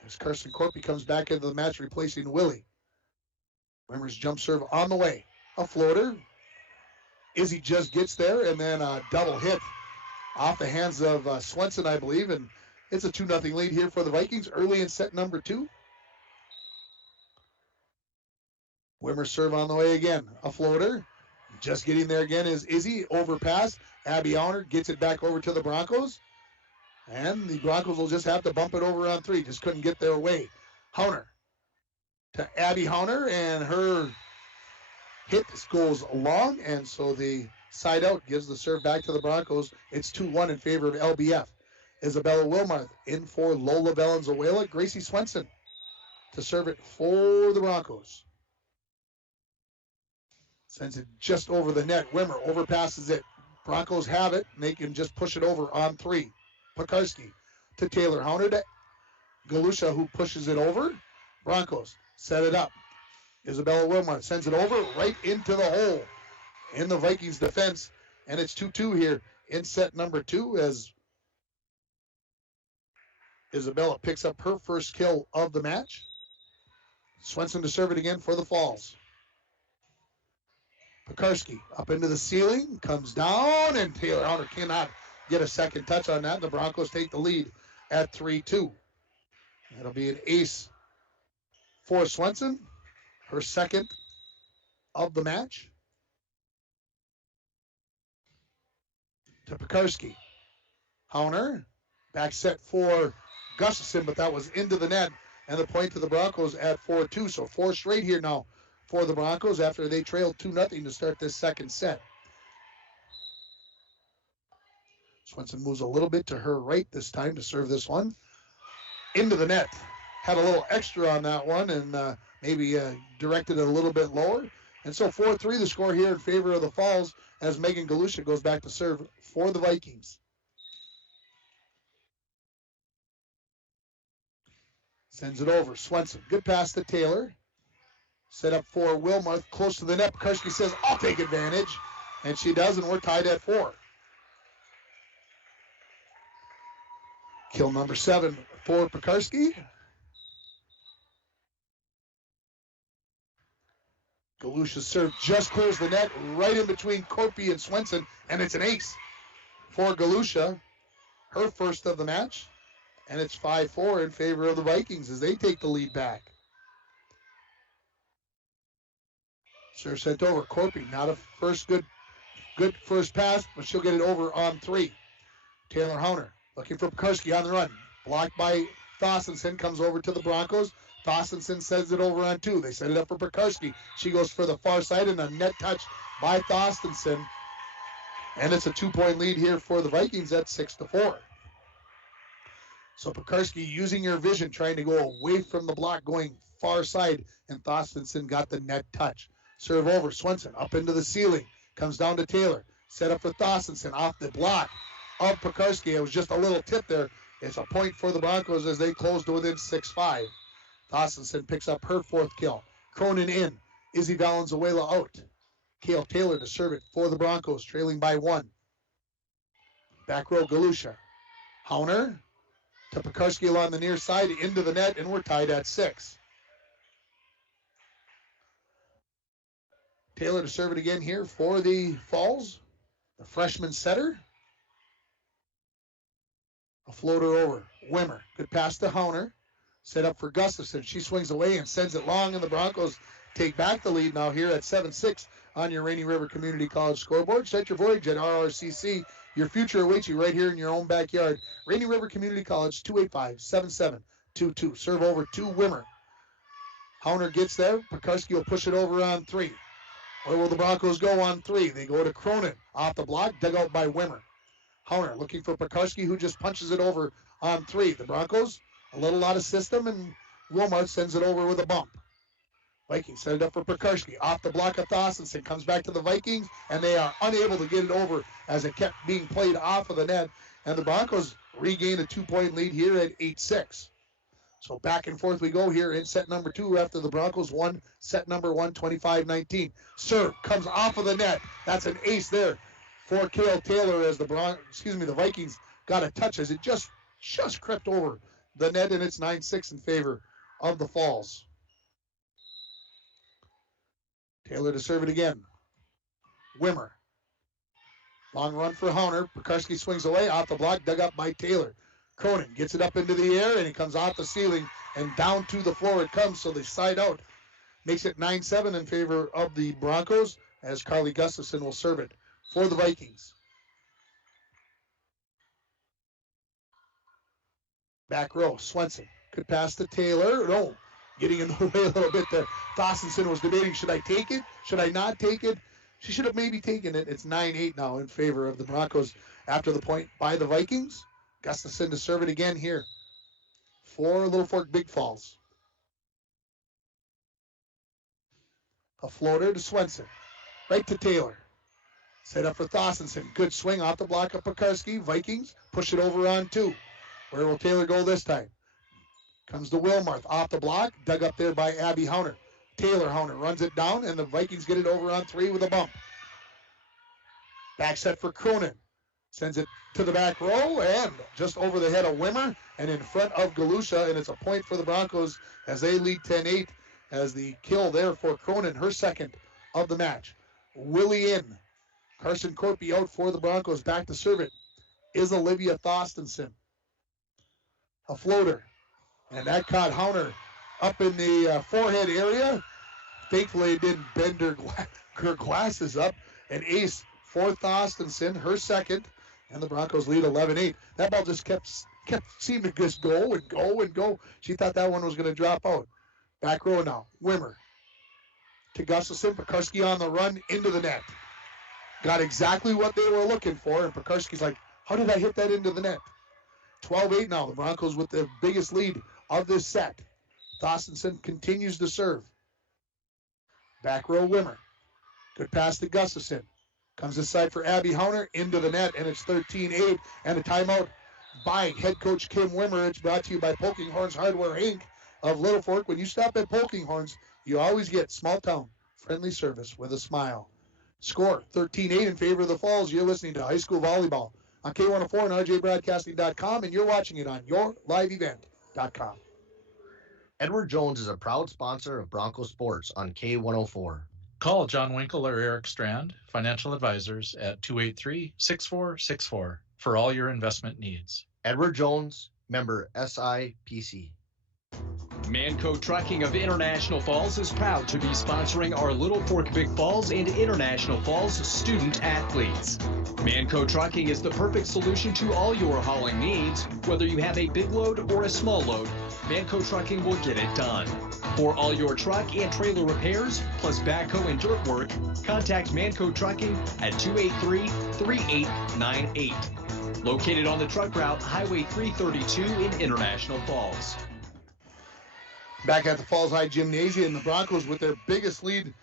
as Carson Corpy comes back into the match, replacing Willie. Wimmer's jump serve on the way. A floater. Izzy just gets there, and then a double hit off the hands of Swenson, I believe, and it's a 2-0 lead here for the Vikings early in set number 2. Wimmer serve on the way again. A floater. Just getting there again is Izzy. Overpass. Abby Hauner gets it back over to the Broncos. And the Broncos will just have to bump it over on 3. Just couldn't get their way. Hauner to Abby Hauner, and her hit goes long, and so the side out gives the serve back to the Broncos. It's 2-1 in favor of LBF. Isabella Wilmarth in for Lola Valenzuela. Gracie Swenson to serve it for the Broncos. Sends it just over the net. Wimmer overpasses it. Broncos have it, and they can just push it over on 3. Pekarski to Taylor Hunter to Galusha, who pushes it over. Broncos set it up. Isabella Wilmarth sends it over right into the hole in the Vikings defense, and it's 2-2 here in set number 2 as Isabella picks up her first kill of the match. Swenson to serve it again for the Falls. Pekarski up into the ceiling, comes down, and Taylor Hunter cannot get a second touch on that. The Broncos take the lead at 3-2. That'll be an ace for Swenson, her second of the match. To Pekarski. Hauner, back set for Gustafson, but that was into the net, and the point to the Broncos at 4-2. So 4 straight here now for the Broncos after they trailed 2-0 to start this second set. Swenson moves a little bit to her right this time to serve this one. Into the net. Had a little extra on that one and maybe directed it a little bit lower. And so 4-3 the score here in favor of the Falls as Megan Galusha goes back to serve for the Vikings. Sends it over. Swenson. Good pass to Taylor. Set up for Wilmarth. Close to the net. Pekarski says, I'll take advantage. And she does, and we're tied at 4. Kill number 7 for Pekarski. Galusha's serve just clears the net right in between Corpy and Swenson, and it's an ace for Galusha, her first of the match. And it's 5-4 in favor of the Vikings as they take the lead back. Serve sent over. Corpy, not a good first pass, but she'll get it over on 3. Taylor Hunter looking for Pekarski on the run. Blocked by Thossenson, comes over to the Broncos. Thossenson sends it over on 2. They set it up for Pekarski. She goes for the far side and a net touch by Thossenson. And it's a 2-point lead here for the Vikings at 6-4. So Pekarski using her vision, trying to go away from the block, going far side, and Thorstensen got the net touch. Serve over, Swenson up into the ceiling, comes down to Taylor. Set up for Thorstensen off the block of Pekarski. It was just a little tip there. It's a point for the Broncos as they close to within 6-5. Thorstensen picks up her 4th kill. Cronin in. Izzy Valenzuela out. Kale Taylor to serve it for the Broncos, trailing by 1. Back row, Galusha. Hauner to Pekarski along the near side, into the net, and we're tied at 6. Taylor to serve it again here for the Falls. The freshman setter. A floater over. Wimmer. Good pass to Hauner. Set up for Gustafson. She swings away and sends it long, and the Broncos take back the lead now here at 7-6 on your Rainy River Community College scoreboard. Set your voyage at RRCC. Your future awaits you right here in your own backyard. Rainy River Community College, 285-7722. Serve over to Wimmer. Hauner gets there. Pekarski will push it over on 3. Where will the Broncos go on 3? They go to Cronin. Off the block, dug out by Wimmer. Hauner looking for Pekarski, who just punches it over on 3. The Broncos, a little out of system, and Wilmarth sends it over with a bump. Vikings set it up for Pekarski. Off the block of Thorstensen. Comes back to the Vikings, and they are unable to get it over as it kept being played off of the net. And the Broncos regain a 2-point lead here at 8-6. So back and forth we go here in set number 2 after the Broncos won set number 1, 25-19. Serve comes off of the net. That's an ace there for Kale Taylor as the Vikings got a touch as it just crept over the net, and it's 9-6 in favor of the Falls. Taylor to serve it again. Wimmer. Long run for Hauner. Pekarski swings away off the block, dug up by Taylor. Cronin gets it up into the air, and it comes off the ceiling and down to the floor it comes, so they side out. Makes it 9-7 in favor of the Broncos as Carly Gustafson will serve it for the Vikings. Back row, Swenson. Could pass to Taylor. No, getting in the way a little bit there. Thorstensen was debating, should I take it? Should I not take it? She should have maybe taken it. It's 9-8 now in favor of the Broncos after the point by the Vikings. Gustafson to serve it again here for Little Fork Big Falls. A floater to Swenson. Right to Taylor. Set up for Thorstensen. Good swing off the block of Pekarski. Vikings push it over on 2. Where will Taylor go this time? Comes to Wilmarth off the block. Dug up there by Abby Hauner. Taylor Hauner runs it down, and the Vikings get it over on 3 with a bump. Back set for Cronin. Sends it to the back row and just over the head of Wimmer and in front of Galusha, and it's a point for the Broncos as they lead 10-8 as the kill there for Cronin, her 2nd of the match. Willie in. Carson Corpy out for the Broncos. Back to serve it is Olivia Thorstensen. A floater. And that caught Hauner up in the forehead area. Thankfully, it didn't bend her glasses up. An ace for Thorstensen, her 2nd. And the Broncos lead 11-8. That ball just kept seeming to just go and go and go. She thought that one was going to drop out. Back row now. Wimmer to Gustafson. Pekarski on the run into the net. Got exactly what they were looking for. And Pekarski's like, how did I hit that into the net? 12-8 now. The Broncos with the biggest lead of this set. Thorstensen continues to serve. Back row Wimmer. Good pass to Gustafson. Comes inside for Abby Hauner into the net, and it's 13-8. And a timeout by head coach Kim Wimmer. It's brought to you by Poking Horns Hardware Inc. of Little Fork. When you stop at Poking Horns, you always get small town friendly service with a smile. Score 13-8 in favor of the Falls. You're listening to high school volleyball on K104 and RJBroadcasting.com, and you're watching it on yourliveevent.com. Edward Jones is a proud sponsor of Bronco Sports on K104. Call John Winkle or Eric Strand, financial advisors, at 283-6464 for all your investment needs. Edward Jones, member SIPC. Manco Trucking of International Falls is proud to be sponsoring our Little Fork Big Falls and International Falls student athletes. Manco Trucking is the perfect solution to all your hauling needs. Whether you have a big load or a small load, Manco Trucking will get it done. For all your truck and trailer repairs, plus backhoe and dirt work, contact Manco Trucking at 283-3898. Located on the truck route Highway 332 in International Falls. Back at the Falls High Gymnasium, the Broncos with their biggest lead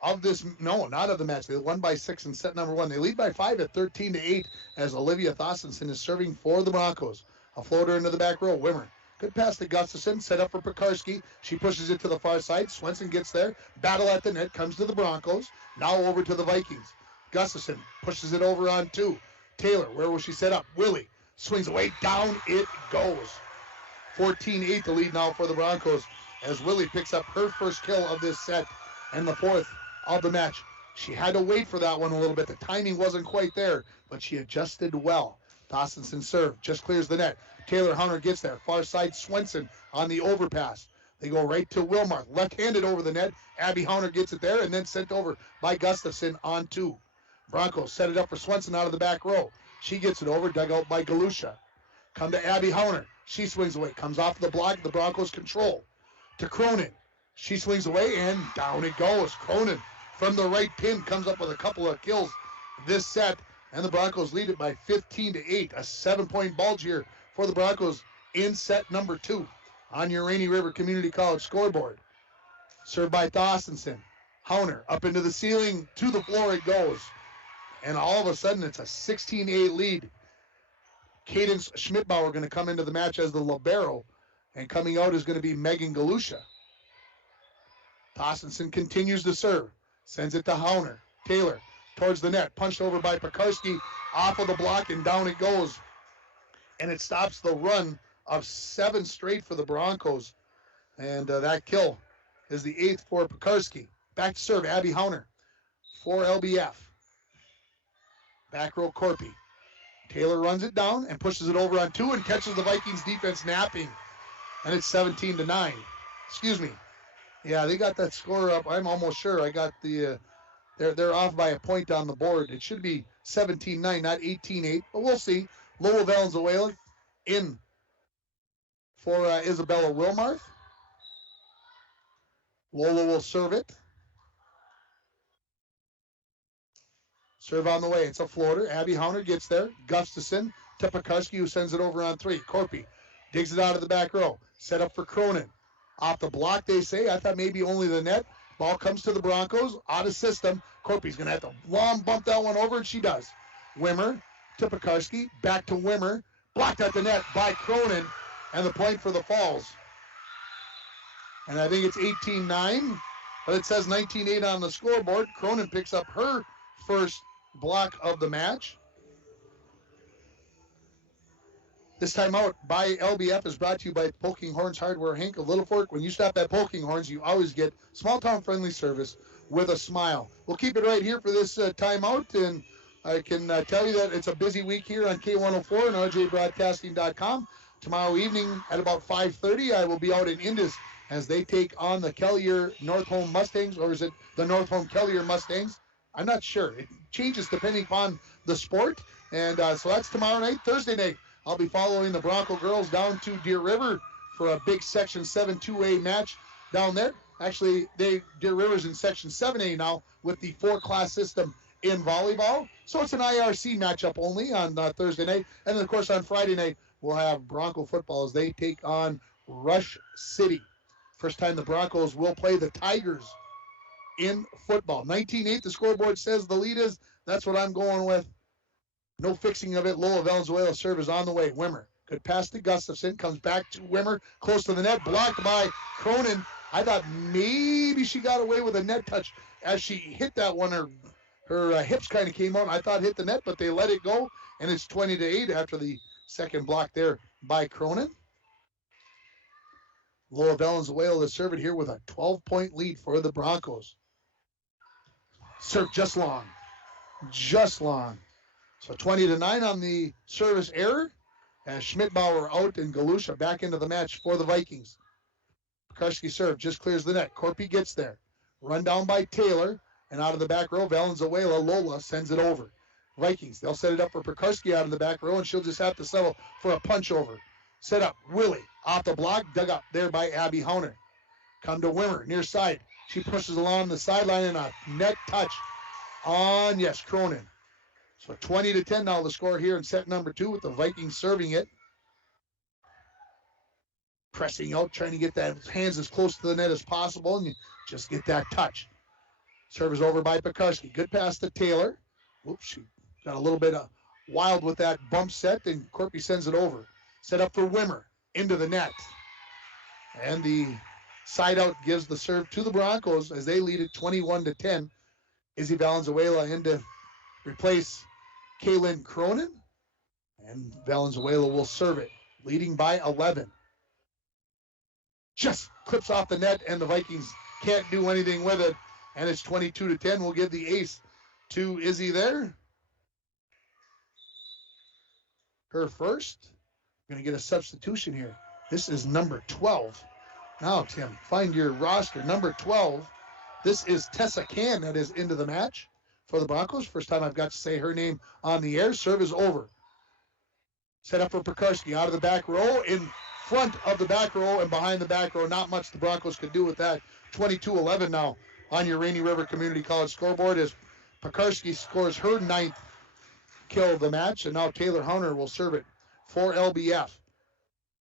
of this, no, not of the match. They won by 6 in set number 1. They lead by 5 at 13-8 as Olivia Thossenson is serving for the Broncos. A floater into the back row. Wimmer. Good pass to Gustafson. Set up for Pekarski. She pushes it to the far side. Swenson gets there. Battle at the net. Comes to the Broncos. Now over to the Vikings. Gustafson pushes it over on 2. Taylor, where will she set up? Willie swings away. Down it goes. 14-8 the lead now for the Broncos as Willie picks up her first kill of this set and the 4th of the match. She had to wait for that one a little bit. The timing wasn't quite there, but she adjusted well. Dawsonson serve, just clears the net. Taylor Hunter gets there. Far side, Swenson on the overpass. They go right to Wilmarth. Left-handed over the net. Abby Hunter gets it there and then sent over by Gustafson on 2. Broncos set it up for Swenson out of the back row. She gets it over, dug out by Galusha. Come to Abby Hunter. She swings away. Comes off the block. The Broncos control. To Cronin. She swings away and down it goes. Cronin from the right pin comes up with a couple of kills this set. And the Broncos lead it by 15-8. A 7-point bulge here for the Broncos in set number 2 on your Rainy River Community College scoreboard. Served by Dawsonson. Hunter up into the ceiling. To the floor it goes. And all of a sudden it's a 16-8 lead. Cadence Schmidbauer going to come into the match as the libero. And coming out is going to be Megan Galusha. Dawsonson continues to serve. Sends it to Hunter. Taylor towards the net. Punched over by Pekarski. Off of the block and down it goes. And it stops the run of 7 straight for the Broncos. And that kill is the 8th for Pekarski. Back to serve. Abby Hunter for LBF. Back row Corpy. Taylor runs it down and pushes it over on 2 and catches the Vikings defense napping. And it's 17-9. Excuse me. Yeah, they got that score up. I'm almost sure I got the, they're off by a point on the board. It should be 17-9, not 18-8, but we'll see. Lola Valenzuela in for Isabella Wilmarth. Lola will serve it. Serve on the way. It's a floater. Abby Hunter gets there. Gustafson to Pekarski, who sends it over on 3. Corpy digs it out of the back row. Set up for Cronin. Off the block, they say. I thought maybe only the net. Ball comes to the Broncos. Out of system. Corpy's going to have to long bump that one over, and she does. Wimmer to Pekarski. Back to Wimmer. Blocked at the net by Cronin. And the point for the Falls. And I think it's 18-9, but it says 19-8 on the scoreboard. Cronin picks up her first block of the match. This time out by LBF is brought to you by Poking Horns Hardware, Hank of Little Fork. When you stop at Poking Horns, you always get small town friendly service with a smile. We'll keep it right here for this timeout, and I can tell you that it's a busy week here on K104 and RJBroadcasting.com. Tomorrow evening at about 5:30, I will be out in Indus as they take on the Kellier North Home Mustangs, or is it the North Home Kellier Mustangs? I'm not sure. It changes depending upon the sport. And so that's tomorrow night. Thursday night, I'll be following the Bronco girls down to Deer River for a big Section 7 2A match down there. Actually, Deer River's in Section 7A now with the 4-class system in volleyball. So it's an IRC matchup only on Thursday night. And then, of course, on Friday night, we'll have Bronco football as they take on Rush City. First time the Broncos will play the Tigers in football. 19-8, the scoreboard says the lead is. That's what I'm going with. No fixing of it. Lola Valenzuela serve is on the way. Wimmer. Good pass to Gustafson. Comes back to Wimmer. Close to the net. Blocked by Cronin. I thought maybe she got away with a net touch. As she hit that one, her hips kind of came out. I thought hit the net, but they let it go. And it's 20-8 after the second block there by Cronin. Lola Valenzuela is serving here with a 12-point lead for the Broncos. Serve just long. Just long. So 20-9 on the service error. As Schmidbauer out and Galusha back into the match for the Vikings. Pekarski serve just clears the net. Corpy gets there. Run down by Taylor. And out of the back row, Valenzuela, Lola sends it over. Vikings, they'll set it up for Pekarski out in the back row, and she'll just have to settle for a punch over. Set up, Willie, off the block, dug up there by Abby Hunter. Come to Wimmer, near side. She pushes along the sideline and a net touch on, yes, Cronin. So 20-10 now the score here in set number 2 with the Vikings serving it. Pressing out, trying to get that hands as close to the net as possible, and you just get that touch. Serve is over by Pekarsky. Good pass to Taylor. Oops, she got a little bit wild with that bump set, and Corpy sends it over. Set up for Wimmer, into the net. And the side out gives the serve to the Broncos as they lead it 21-10. Izzy Valenzuela in to replace Kaylin Cronin. And Valenzuela will serve it, leading by 11. Just clips off the net, and the Vikings can't do anything with it. And it's 22-10. We'll give the ace to Izzy there. Her first. We're going to get a substitution here. This is number 12. Now, Tim, find your roster. Number 12. This is Tessa Can that is into the match for the Broncos. First time I've got to say her name on the air. Serve is over. Set up for Pekarsky out of the back row, in front of the back row and behind the back row. Not much the Broncos could do with that. 22-11 now on your Rainy River Community College scoreboard as Pekarsky scores her 9th kill of the match, and now Taylor Hunter will serve it for LBF.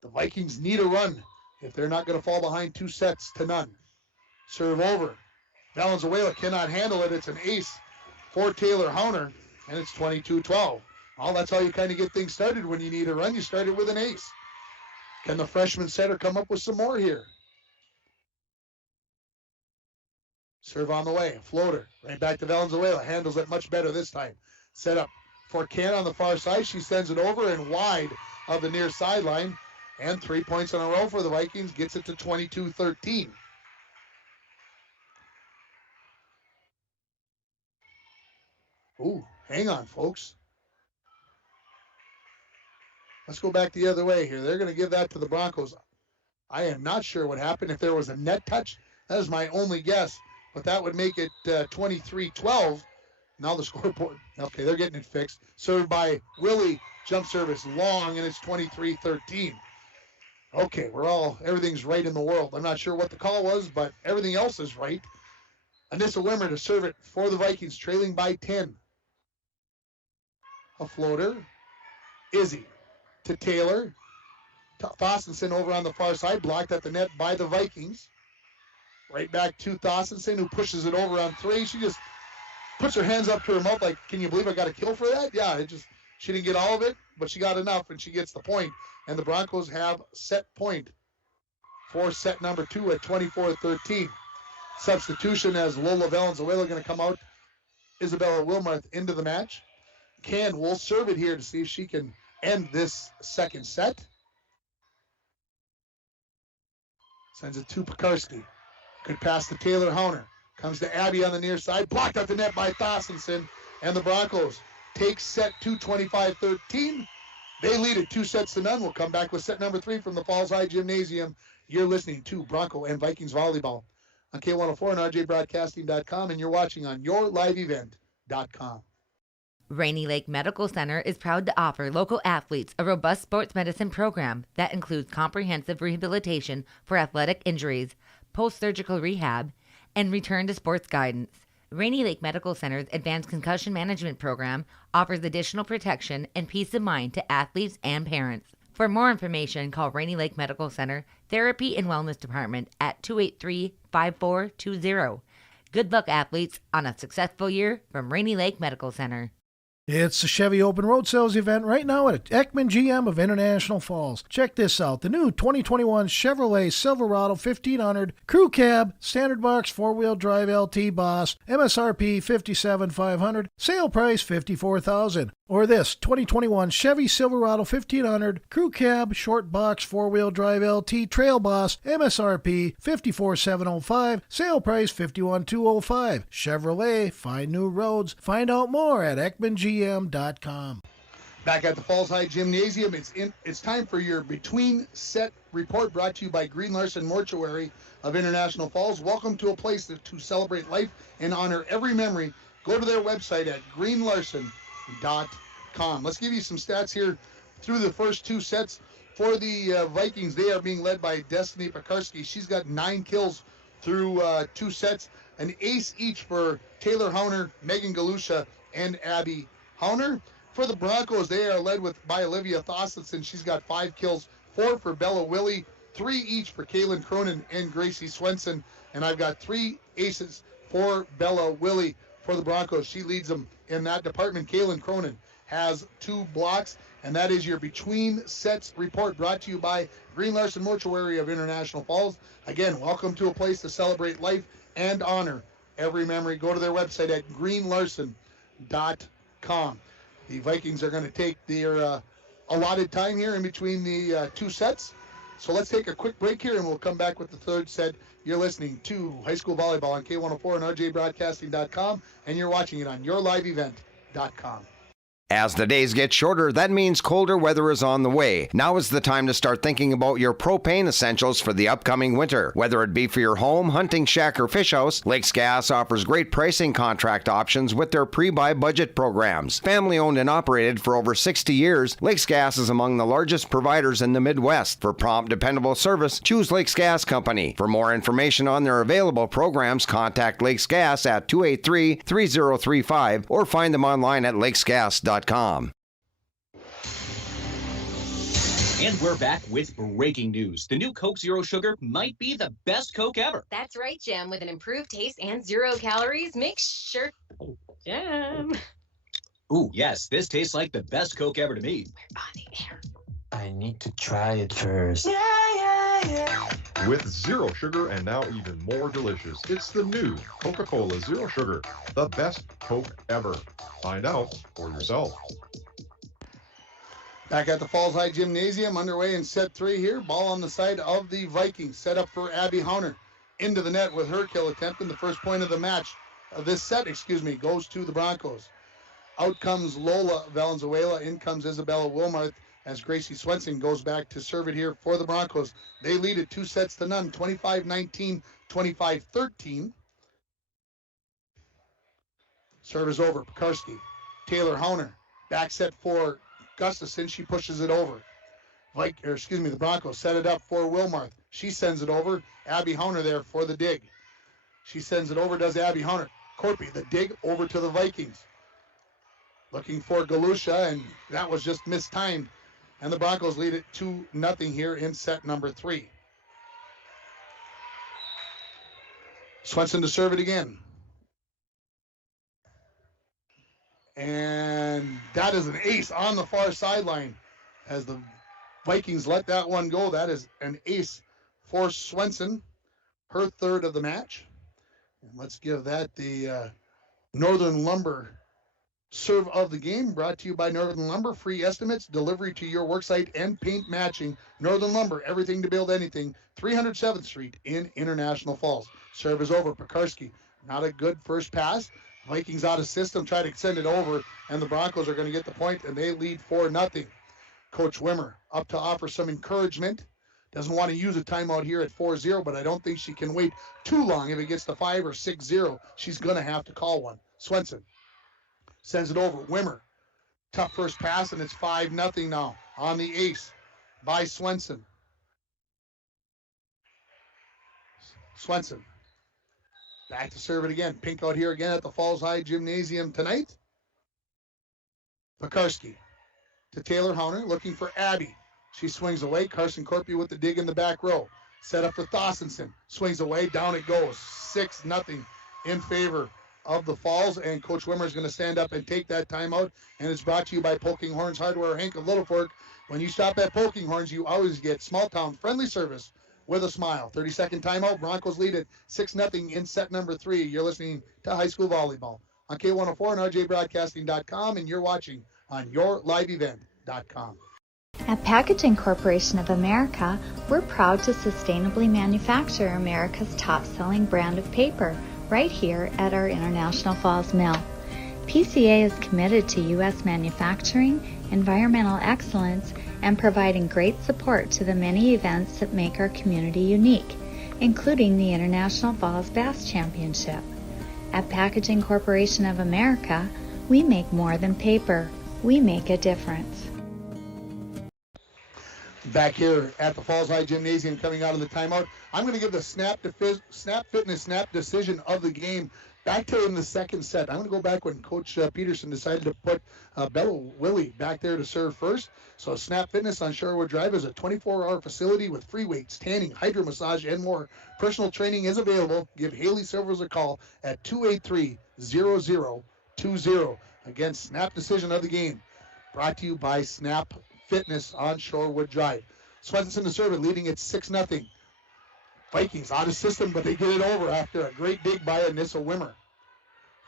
The Vikings need a run if they're not going to fall behind 2-0. Serve over. Valenzuela cannot handle it. It's an ace for Taylor Hunter, and it's 22-12. Well, that's how you kind of get things started when you need a run. You start it with an ace. Can the freshman setter come up with some more here? Serve on the way. Floater. Right back to Valenzuela. Handles it much better this time. Set up for Can on the far side. She sends it over and wide of the near sideline. And 3 points in a row for the Vikings. Gets it to 22-13. Ooh, hang on, folks. Let's go back the other way here. They're going to give that to the Broncos. I am not sure what happened. If there was a net touch, that is my only guess. But that would make it 23-12. Now the scoreboard. Okay, they're getting it fixed. Served by Willie. Jump service long, and it's 23-13. Okay, everything's right in the world. I'm not sure what the call was, but everything else is right. Anissa Wimmer to serve it for the Vikings, trailing by 10. A floater. Izzy to Taylor. Thossenson over on the far side, blocked at the net by the Vikings. Right back to Thossenson, who pushes it over on 3. She just puts her hands up to her mouth like, can you believe I got a kill for that? Yeah, she didn't get all of it, but she got enough, and she gets the point. And the Broncos have set point for set number 2 at 24-13. Substitution as Lola Valenzuela going to come out. Isabella Wilmarth into the match. Will serve it here to see if she can end this second set. Sends it to Pekarsky. Good pass to Taylor Hunter. Comes to Abby on the near side. Blocked out the net by Thossenson. And the Broncos take set 2, 25-13. They lead it 2-0. We'll come back with set number 3 from the Falls High Gymnasium. You're listening to Bronco and Vikings Volleyball on K104 and RJBroadcasting.com, and you're watching on YourLiveEvent.com. Rainy Lake Medical Center is proud to offer local athletes a robust sports medicine program that includes comprehensive rehabilitation for athletic injuries, post-surgical rehab, and return to sports guidance. Rainy Lake Medical Center's Advanced Concussion Management Program offers additional protection and peace of mind to athletes and parents. For more information, call Rainy Lake Medical Center Therapy and Wellness Department at 283-5420. Good luck, athletes, on a successful year from Rainy Lake Medical Center. It's the Chevy Open Road Sales event right now at Ekman GM of International Falls. Check this out. The new 2021 Chevrolet Silverado 1500 Crew Cab, Standard Box 4-Wheel Drive LT Boss, MSRP $57,500, sale price $54,000. Or this 2021 Chevy Silverado 1500 Crew Cab, Short Box 4-Wheel Drive LT Trail Boss, MSRP $54,705, sale price $51,205. Chevrolet, find new roads. Find out more at EkmanGM.com. Back at the Falls High Gymnasium, it's time for your between set report, brought to you by Green Larson Mortuary of International Falls. Welcome to a place to celebrate life and honor every memory. Go to their website at greenlarson.com. Let's give you some stats here through the first 2 sets. For the Vikings, they are being led by Destiny Pekarsky. She's got 9 kills through 2 sets. An ace each for Taylor Hunter, Megan Galusha, and Abby Hauner. For the Broncos, they are led by Olivia Thosselson. She's got 5 kills, 4 for Bella Willie, 3 each for Kaylin Cronin and Gracie Swenson. And I've got 3 aces for Bella Willie for the Broncos. She leads them in that department. Kaylin Cronin has 2 blocks, and that is your Between Sets report brought to you by Green Larson Mortuary of International Falls. Again, welcome to a place to celebrate life and honor every memory. Go to their website at greenlarson.com. The Vikings are going to take their allotted time here in between the 2 sets. So let's take a quick break here, and we'll come back with the 3rd set. You're listening to High School Volleyball on K104 and RJBroadcasting.com, and you're watching it on yourliveevent.com. As the days get shorter, that means colder weather is on the way. Now is the time to start thinking about your propane essentials for the upcoming winter. Whether it be for your home, hunting shack, or fish house, Lakes Gas offers great pricing contract options with their pre-buy budget programs. Family owned and operated for over 60 years, Lakes Gas is among the largest providers in the Midwest. For prompt, dependable service, choose Lakes Gas Company. For more information on their available programs, contact Lakes Gas at 283-3035 or find them online at lakesgas.com. And we're back with breaking news. The new Coke Zero Sugar might be the best Coke ever. That's right, Jim. With an improved taste and 0 calories, make sure... Jim. Ooh, yes, this tastes like the best Coke ever to me. We're on the air. I need to try it first. With zero sugar and now even more delicious, it's the new Coca-Cola Zero Sugar, the best Coke ever. Find out for yourself. Back at the Falls High Gymnasium, underway in set 3 here. Ball on the side of the Vikings. Set up for Abby Hauner. Into the net with her kill attempt, and the first point of the match, this set, goes to the Broncos. Out comes Lola Valenzuela. In comes Isabella Wilmarth as Gracie Swenson goes back to serve it here for the Broncos. They lead it 2-0, 25-19, 25-13. Serve is over. Pekarski. Taylor Hauner. Back set for Gustafson. She pushes it over. The Broncos set it up for Wilmarth. She sends it over. Abby Hauner there for the dig. She sends it over, does Abby Hauner. Corpy, the dig over to the Vikings. Looking for Galusha, and that was just mistimed. And the Broncos lead it 2-0 here in set number 3. Swenson to serve it again. And that is an ace on the far sideline as the Vikings let that one go. That is an ace for Swenson, her 3rd of the match. And let's give that the Northern Lumber serve of the game, brought to you by Northern Lumber. Free estimates, delivery to your worksite, and paint matching. Northern Lumber, everything to build anything. 307th Street in International Falls. Serve is over. Pekarski, not a good first pass. Vikings out of system, try to send it over, and the Broncos are going to get the point, and they lead 4-0. Coach Wimmer up to offer some encouragement. Doesn't want to use a timeout here at 4-0, but I don't think she can wait too long. If it gets to 5 or 6-0, she's going to have to call one. Swenson sends it over. Wimmer. Tough first pass, and it's 5-0 now on the ace by Swenson. Swenson. Back to serve it again. Pink out here again at the Falls High Gymnasium tonight. Pekarski to Taylor Hauner, looking for Abby. She swings away. Carson Corpy with the dig in the back row. Set up for Thossenson. Swings away. Down it goes. 6-0 in favor of the Falls. And Coach Wimmer is going to stand up and take that timeout. And it's brought to you by Poking Horns Hardware, Hank of Little Fork. When you stop at Poking Horns, you always get small town friendly service with a smile. 30-second timeout. Broncos lead it 6-0 in set number 3. You're listening to High School Volleyball on K104 and RJBroadcasting.com, and you're watching on yourliveevent.com. At Packaging Corporation of America, we're proud to sustainably manufacture America's top-selling brand of paper right here at our International Falls Mill. PCA is committed to U.S. manufacturing, environmental excellence, and providing great support to the many events that make our community unique, including the International Falls Bass Championship. At Packaging Corporation of America, we make more than paper. We make a difference. Back here at the Falls High Gymnasium, coming out of the timeout, I'm going to give the Snap Fitness Snap decision of the game Back to in the second set. I'm going to go back when Coach Peterson decided to put Bella Willie back there to serve first. So Snap Fitness on Shorewood Drive is a 24-hour facility with free weights, tanning, hydro massage, and more. Personal training is available. Give Haley Silvers a call at 283-0020. Again, Snap decision of the game. Brought to you by Snap Fitness on Shorewood Drive. Swenson to serve it, leading at 6-0. Vikings out of system, but they get it over after a great dig by Anissa Wimmer.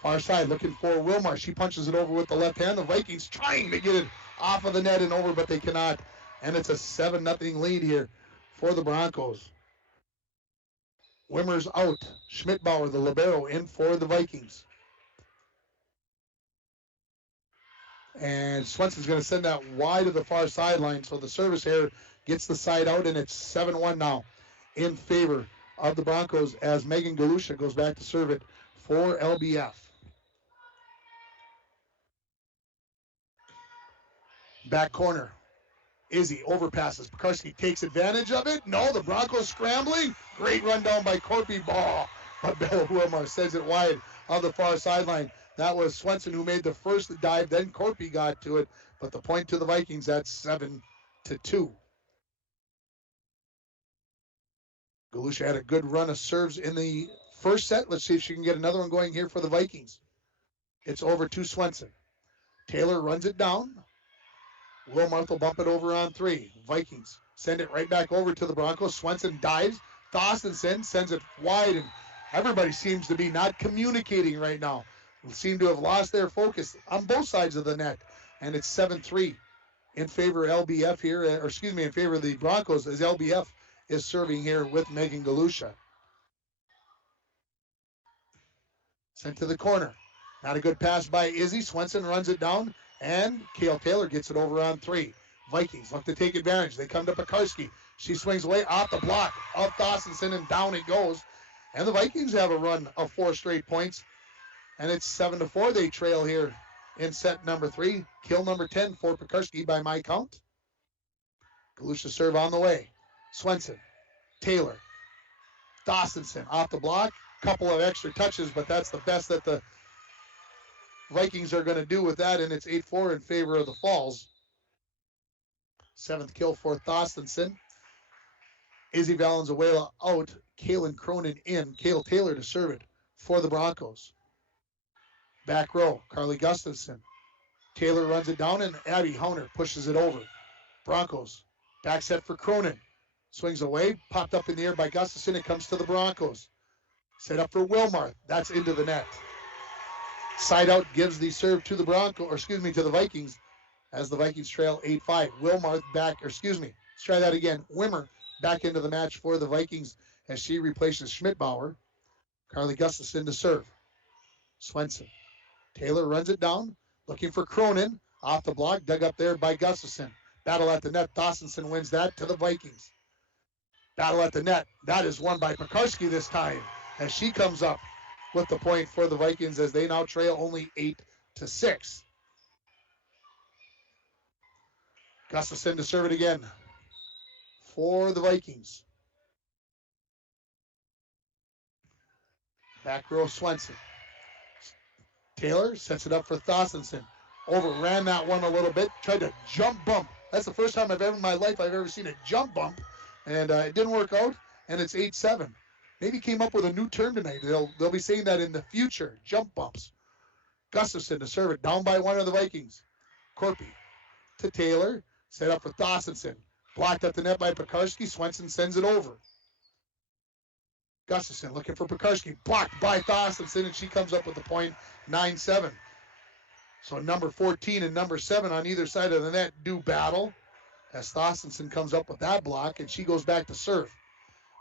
Far side looking for Wilmarth. She punches it over with the left hand. The Vikings trying to get it off of the net and over, but they cannot. And it's a 7-0 lead here for the Broncos. Wimmer's out. Schmidbauer, the libero, in for the Vikings. And Swenson's going to send that wide to the far sideline. So the service here gets the side out, and it's 7-1 now in favor of the Broncos as Megan Galusha goes back to serve it for LBF. Back corner. Izzy overpasses. Pekarski takes advantage of it. No, the Broncos scrambling. Great run down by Corpy. Ball. But Bella Wilmarth sends it wide on the far sideline. That was Swenson who made the first dive. Then Corpy got to it. But the point to the Vikings, that's 7-2. Galusha had a good run of serves in the first set. Let's see if she can get another one going here for the Vikings. It's over to Swenson. Taylor runs it down. Wilmarth will bump it over on 3. Vikings send it right back over to the Broncos. Swenson dives. Thorstensen sends it wide, and everybody seems to be not communicating right now. They seem to have lost their focus on both sides of the net, and it's 7-3 in favor of LBF here, or excuse me, in favor of the Broncos as LBF is serving here with Megan Galusha. Sent to the corner. Not a good pass by Izzy. Swenson runs it down, and Kale Taylor gets it over on 3. Vikings look to take advantage. They come to Pekarski. She swings away off the block of Thorstensen, and down it goes. And the Vikings have a run of 4 straight points, and it's 7-4. They trail here in set number 3. Kill number 10 for Pekarski by my count. Galusha serve on the way. Swenson, Taylor, Thorstensen off the block. Couple of extra touches, but that's the best that the Vikings are going to do with that, and it's 8-4 in favor of the Falls. 7th kill for Thorstensen. Izzy Valenzuela out. Kaylin Cronin in. Kale Taylor to serve it for the Broncos. Back row, Carly Gustafson. Taylor runs it down, and Abby Hauner pushes it over. Broncos, back set for Cronin. Swings away, popped up in the air by Gustafson. It comes to the Broncos. Set up for Wilmarth. That's into the net. Side out gives the serve to the to the Vikings as the Vikings trail 8-5. Wilmarth back, let's try that again. Wimmer back into the match for the Vikings as she replaces Schmidbauer. Carly Gustafson to serve. Swenson. Taylor runs it down, looking for Cronin. Off the block, dug up there by Gustafson. Battle at the net. Thorstensen wins that to the Vikings. Battle at the net. That is won by Pekarski this time as she comes up with the point for the Vikings as they now trail only 8-6. Gustafson to serve it again for the Vikings. Back row Swenson. Taylor sets it up for Thorstensen. Overran that one a little bit. Tried to jump bump. That's the first time in my life I've ever seen a jump bump. And it didn't work out. And it's 8-7. Maybe came up with a new term tonight. They'll be saying that in the future. Jump bumps. Gustafson to serve it. Down by one of the Vikings. Corpy to Taylor. Set up for Thorstensen. Blocked at the net by Pekarski. Swenson sends it over. Gustafson looking for Pekarski. Blocked by Thorstensen, and she comes up with the point, 9-7. So number 14 and number 7 on either side of the net do battle as Thorstensen comes up with that block, and she goes back to serve.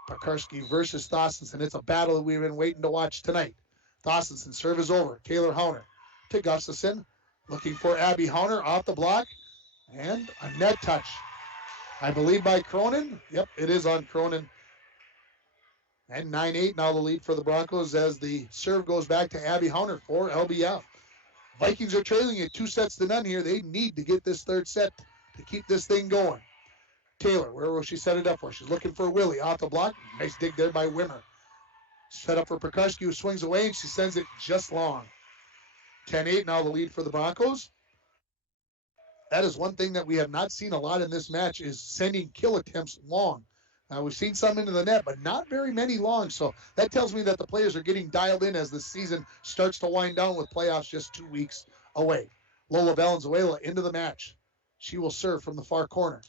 Pekarski versus Thorstensen. It's a battle that we've been waiting to watch tonight. Thorstensen serve is over. Taylor Hauner to Gustafson. Looking for Abby Hauner off the block. And a net touch. I believe by Cronin. Yep, it is on Cronin. And 9-8 now the lead for the Broncos as the serve goes back to Abby Hauner for LBF. Vikings are trailing it 2-0 here. They need to get this third set to keep this thing going. Taylor, where will she set it up for? She's looking for Willie off the block. Nice dig there by Wimmer. Set up for Pekarsky, who swings away, and she sends it just long. 10-8 now the lead for the Broncos. That is one thing that we have not seen a lot in this match, is sending kill attempts long. Now, we've seen some into the net, but not very many long. So that tells me that the players are getting dialed in as the season starts to wind down with playoffs just 2 weeks away. Lola Valenzuela into the match. She will serve from the far corner.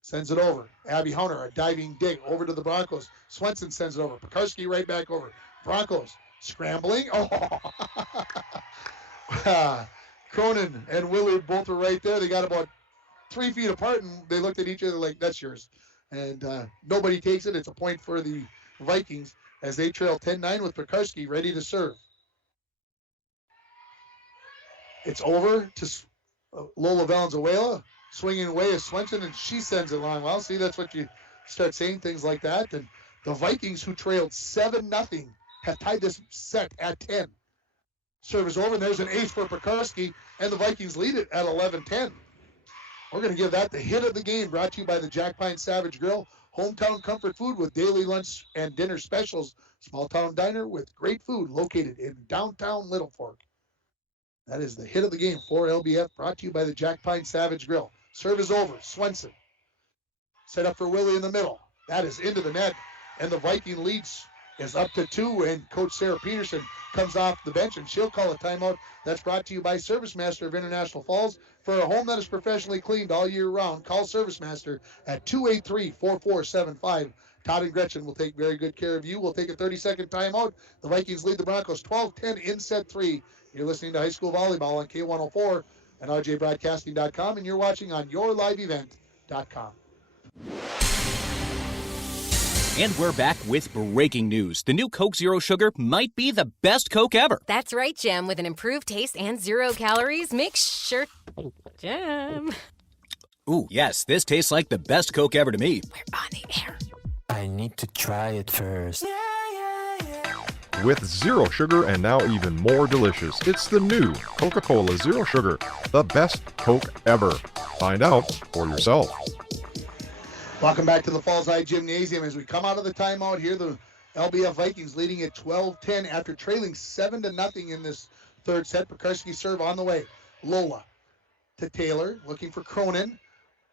Sends it over. Abby Hunter, a diving dig over to the Broncos. Swenson sends it over. Pekarsky right back over. Broncos scrambling. Oh, Cronin and Willard both are right there. They got about 3 feet apart, and they looked at each other like, that's yours. And nobody takes it. It's a point for the Vikings as they trail 10-9 with Pekarsky ready to serve. It's over to Lola Valenzuela. Swinging away is Swenson, and she sends it long. Well, see, that's what you start saying, things like that. And the Vikings, who trailed 7-0, have tied this set at 10. Serve is over, and there's an ace for Pekarsky, and the Vikings lead it at 11-10. We're going to give that the hit of the game, brought to you by the Jack Pine Savage Grill. Hometown comfort food with daily lunch and dinner specials. Small town diner with great food located in downtown Little Fork. That is the hit of the game for LBF, brought to you by the Jack Pine Savage Grill. Serve is over. Swenson. Set up for Willie in the middle. That is into the net, and the Viking leads is up to 2, and Coach Sarah Peterson comes off the bench, and she'll call a timeout. That's brought to you by Service Master of International Falls. For a home that is professionally cleaned all year round, call Service Master at 283-4475. Todd and Gretchen will take very good care of you. We'll take a 30-second timeout. The Vikings lead the Broncos 12-10 in set 3. You're listening to High School Volleyball on K104 and rjbroadcasting.com, and you're watching on yourliveevent.com. And we're back with breaking news. The new Coke Zero Sugar might be the best Coke ever. That's right, Jim. With an improved taste and 0 calories, make sure... Jim. Ooh, yes, this tastes like the best Coke ever to me. We're on the air. I need to try it first. With zero sugar and now even more delicious, it's the new Coca-Cola Zero Sugar, the best Coke ever. Find out for yourself. Welcome back to the Falls High Gymnasium. As we come out of the timeout here, the LBF Vikings leading at 12-10 after trailing 7-0 in this third set. Pekarsky serve on the way. Lola to Taylor, looking for Cronin.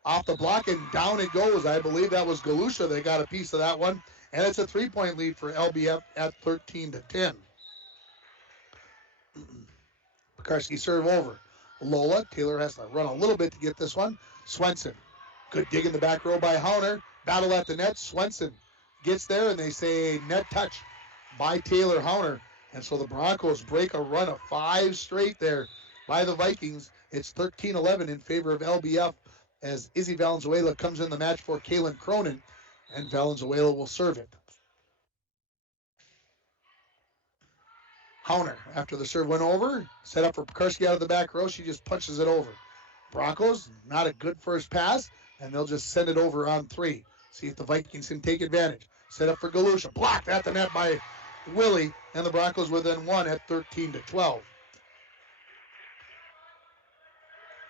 Off the block, and down it goes. I believe that was Galusha. They got a piece of that one. And it's a 3-point lead for LBF at 13-10. Pekarsky serve over. Lola. Taylor has to run a little bit to get this one. Swenson. Good dig in the back row by Hauner. Battle at the net. Swenson gets there, and they say net touch by Taylor Hauner. And so the Broncos break a run of 5 straight there by the Vikings. It's 13-11 in favor of LBF as Izzy Valenzuela comes in the match for Kaylin Cronin, and Valenzuela will serve it. Hauner, after the serve went over, set up for Pekarsky out of the back row. She just punches it over. Broncos, not a good first pass, and they'll just send it over on 3. See if the Vikings can take advantage. Set up for Galusha. Blocked at the net by Willie, and the Broncos within 1 at 13-12.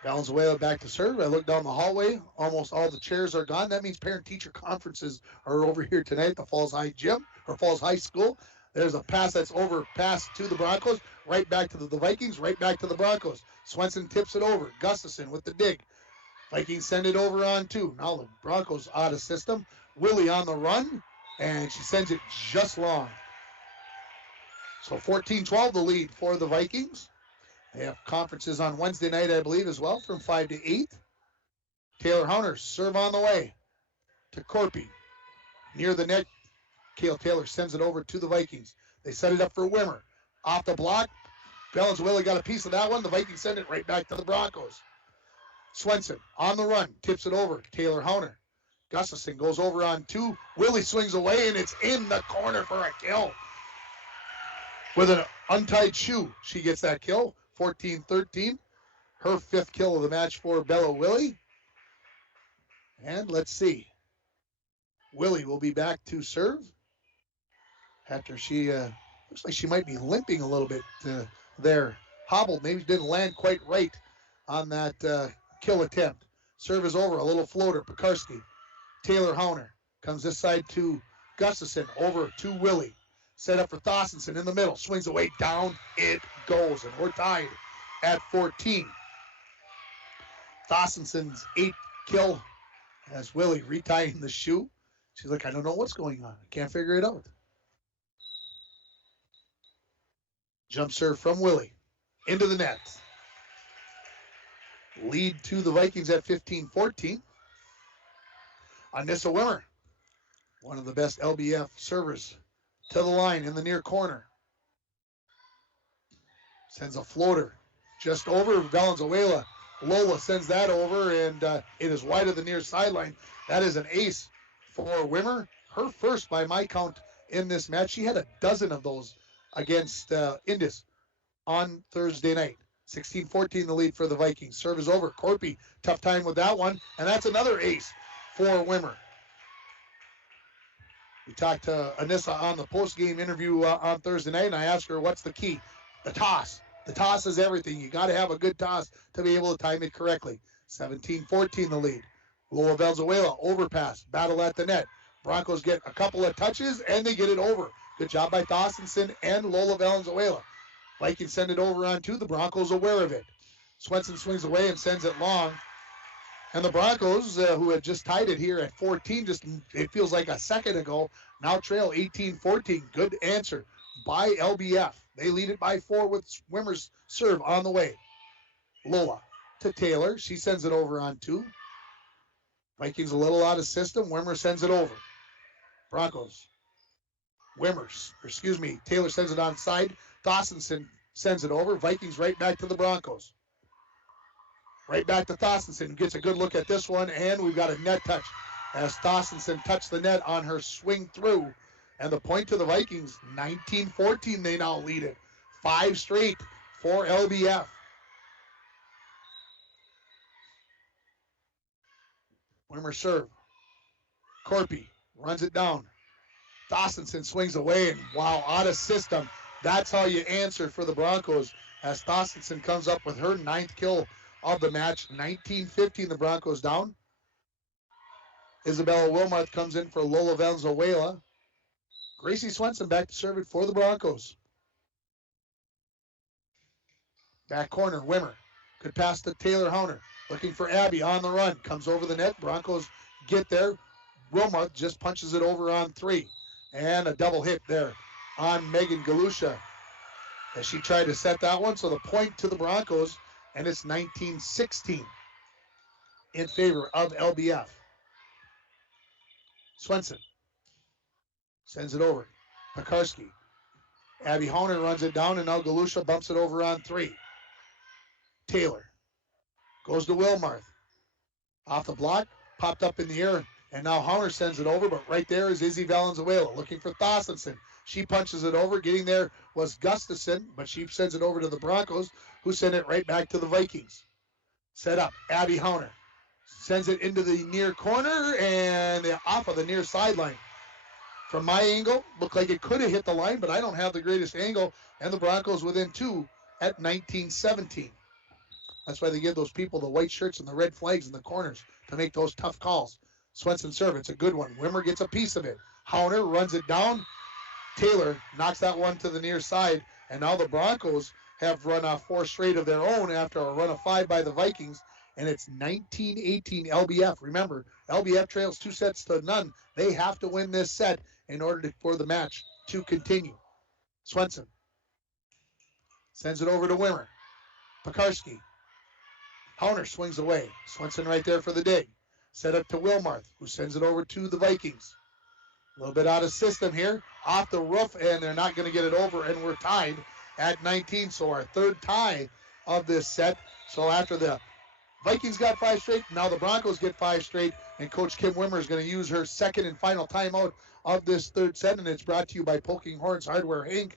Valenzuela back to serve. I look down the hallway. Almost all the chairs are gone. That means parent-teacher conferences are over here tonight at the Falls High Gym, or Falls High School. There's a pass that's over, pass to the Broncos, right back to the Vikings, right back to the Broncos. Swenson tips it over. Gustafson with the dig. Vikings send it over on 2. Now the Broncos out of system. Willie on the run, and she sends it just long. So 14-12 the lead for the Vikings. They have conferences on Wednesday night, I believe, as well, from 5 to 8. Taylor Hunter, serve on the way to Corpy. Near the net, Cale Taylor sends it over to the Vikings. They set it up for Wimmer. Off the block, Valenzuela got a piece of that one. The Vikings send it right back to the Broncos. Swenson on the run, tips it over. Taylor Hunter. Gustafson goes over on 2. Willie swings away, and it's in the corner for a kill. With an untied shoe, she gets that kill. 14-13. Her 5th kill of the match for Bella Willie. And let's see. Willie will be back to serve after she looks like she might be limping a little bit there. Hobbled, maybe didn't land quite right on that kill attempt. Serve is over, a little floater. Pekarsky. Taylor Hauner comes this side to Gustafson, over to Willie. Set up for Thossenson in the middle. Swings away. Down it goes. And we're tied at 14. Thossenson's 8th kill as Willie retying the shoe. She's like, I don't know what's going on. I can't figure it out. Jump serve from Willie. Into the net. Lead to the Vikings at 15-14. Anissa Wimmer, one of the best LBF servers, to the line in the near corner. Sends a floater just over Valenzuela. Lola sends that over, and it is wide of the near sideline. That is an ace for Wimmer. Her first by my count in this match. She had a dozen of those against Indus on Thursday night. 16-14 the lead for the Vikings. Serve is over. Corpy, tough time with that one, and that's another ace for Wimmer. We talked to Anissa on the post-game interview on Thursday night, and I asked her, what's the key? The toss. The toss is everything. You got to have a good toss to be able to time it correctly. 17-14 the lead. Lola Valenzuela, overpass, battle at the net. Broncos get a couple of touches, and they get it over. Good job by Thossenson and Lola Valenzuela. Vikings send it over on two. The Broncos aware of it. Swenson swings away and sends it long. And the Broncos, who had just tied it here at 14, just it feels like a second ago, now trail 18-14. Good answer by LBF. They lead it by 4 with Wimmer's serve on the way. Lola to Taylor. She sends it over on 2. Vikings a little out of system. Wimmer sends it over. Broncos. Taylor sends it onside. Thossenson sends it over. Vikings right back to the Broncos. Right back to Thossenson, who gets a good look at this one, and we've got a net touch as Thossenson touched the net on her swing through. And the point to the Vikings, 19-14, they now lead it. 5 straight for LBF. Wimmer serve. Corpy runs it down. Thossenson swings away, and wow, out of system. That's how you answer for the Broncos as Thossenson comes up with her 9th kill of the match. 19-15, the Broncos down. Isabella Wilmarth comes in for Lola Valenzuela. Gracie Swenson back to serve it for the Broncos. Back corner, Wimmer. Good pass to Taylor Hauner. Looking for Abby on the run. Comes over the net. Broncos get there. Wilmarth just punches it over on 3. And a double hit there on Megan Galusha as she tried to set that one. So the point to the Broncos, and it's 19-16 in favor of LBF. Swenson sends it over. Pekarski. Abby Honer runs it down, and now Galusha bumps it over on 3. Taylor goes to Wilmarth. Off the block, popped up in the air, and now Honer sends it over, but right there is Izzy Valenzuela looking for Thossenson. She punches it over. Getting there was Gustafson, but she sends it over to the Broncos, who send it right back to the Vikings. Set up, Abby Honer. Sends it into the near corner and off of the near sideline. From my angle, looked like it could have hit the line, but I don't have the greatest angle, and the Broncos within 2 at 19-17. That's why they give those people the white shirts and the red flags in the corners to make those tough calls. Swenson serve, it's a good one. Wimmer gets a piece of it. Honer runs it down. Taylor knocks that one to the near side, and now the Broncos have run off 4 straight of their own after a run of 5 by the Vikings, and it's 19-18 LBF. Remember, LBF trails 2-0. They have to win this set in order for the match to continue. Swenson sends it over to Wimmer. Pekarski. Honer swings away. Swenson right there for the dig. Set up to Wilmarth, who sends it over to the Vikings. A little bit out of system here. Off the roof, and they're not going to get it over, and we're tied at 19. So our 3rd tie of this set. So after the Vikings got 5 straight, now the Broncos get 5 straight, and Coach Kim Wimmer is going to use her 2nd and final timeout of this 3rd set, and it's brought to you by Poking Horns Hardware Inc.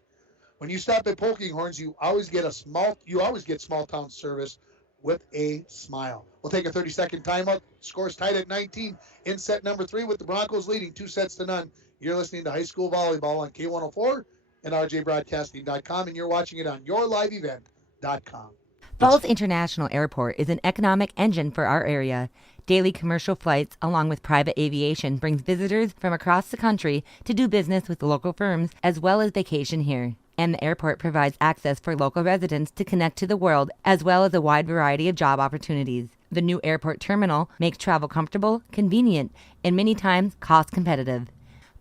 When you stop at Poking Horns, you always get small town service with a smile. We'll take a 30-second timeout. Score's tied at 19 in set number 3 with the Broncos leading 2-0. You're listening to High School Volleyball on K104 and RJBroadcasting.com, and you're watching it on yourliveevent.com. Falls International Airport is an economic engine for our area. Daily commercial flights, along with private aviation, brings visitors from across the country to do business with local firms as well as vacation here. And the airport provides access for local residents to connect to the world as well as a wide variety of job opportunities. The new airport terminal makes travel comfortable, convenient, and many times cost competitive.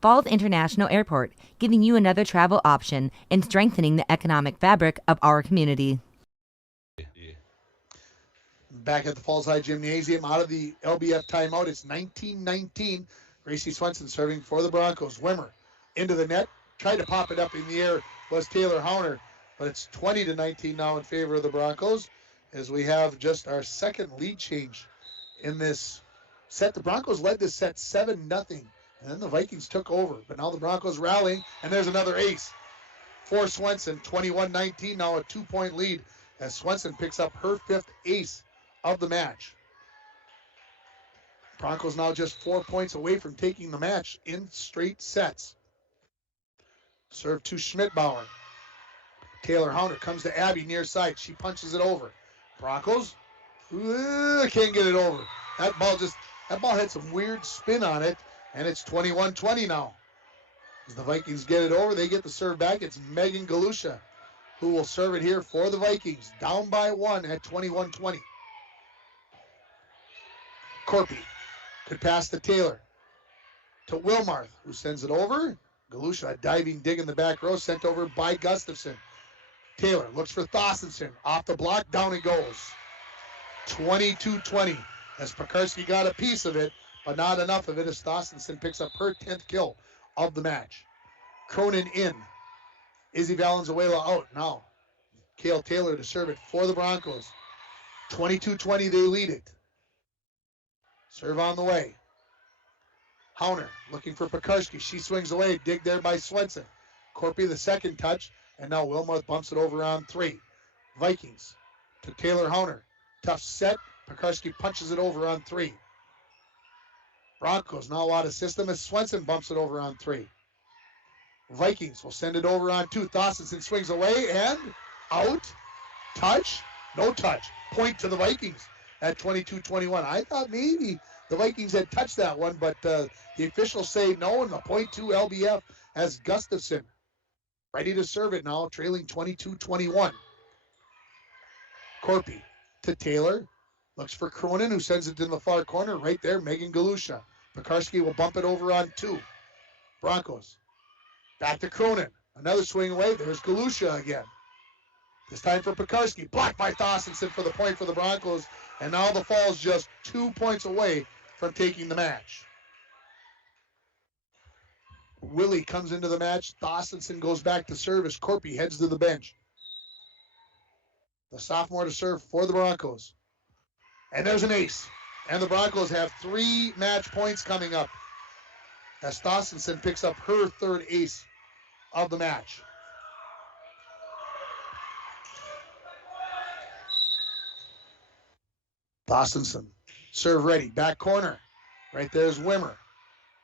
Falls International Airport, giving you another travel option and strengthening the economic fabric of our community. Back at the Falls High Gymnasium, out of the LBF timeout, it's 19-19. Gracie Swenson serving for the Broncos. Wimmer into the net, tried to pop it up in the air, was Taylor Hauner, but it's 20-19 now in favor of the Broncos as we have just our second lead change in this set. The Broncos led this set 7-0, and then the Vikings took over, but now the Broncos rallying, and there's another ace for Swenson. 21-19, now a 2-point lead as Swenson picks up her 5th ace of the match. Broncos now just 4 points away from taking the match in straight sets. Serve to Schmidbauer. Taylor Hauner comes to Abby near side. She punches it over. Broncos can't get it over. That ball had some weird spin on it, and it's 21-20 now. As the Vikings get it over, they get the serve back. It's Megan Galusha who will serve it here for the Vikings. Down by 1 at 21-20. Corpy could pass to Taylor. To Wilmarth, who sends it over. Galusha, a diving dig in the back row, sent over by Gustafson. Taylor looks for Thossenson. Off the block, down it goes. 22-20 as Pekarski got a piece of it, but not enough of it as Thossenson picks up her 10th kill of the match. Cronin in. Izzy Valenzuela out. Now, Kale Taylor to serve it for the Broncos. 22-20, they lead it. Serve on the way. Hauner looking for Pekarski. She swings away. Dig there by Swenson. Corpy the second touch. And now Wilmarth bumps it over on 3. Vikings to Taylor Hauner. Tough set. Pekarski punches it over on 3. Broncos now out of system as Swenson bumps it over on 3. Vikings will send it over on 2. Thossenson swings away and out. Touch. No touch. Point to the Vikings at 22-21. I thought maybe the Vikings had touched that one, but the officials say no, and the point to LBF as Gustafson ready to serve it now, trailing 22-21. Corpy to Taylor. Looks for Cronin, who sends it in the far corner. Right there, Megan Galusha. Pekarski will bump it over on 2. Broncos. Back to Cronin. Another swing away. There's Galusha again. This time for Pekarski. Blocked by Thossenson for the point for the Broncos. And now the Falls just 2 points away from taking the match. Willie comes into the match. Thossenson goes back to service. Corpy heads to the bench. The sophomore to serve for the Broncos. And there's an ace. And the Broncos have 3 match points coming up as Thossenson picks up her 3rd ace of the match. Thossenson, serve ready, back corner. Right there's Wimmer.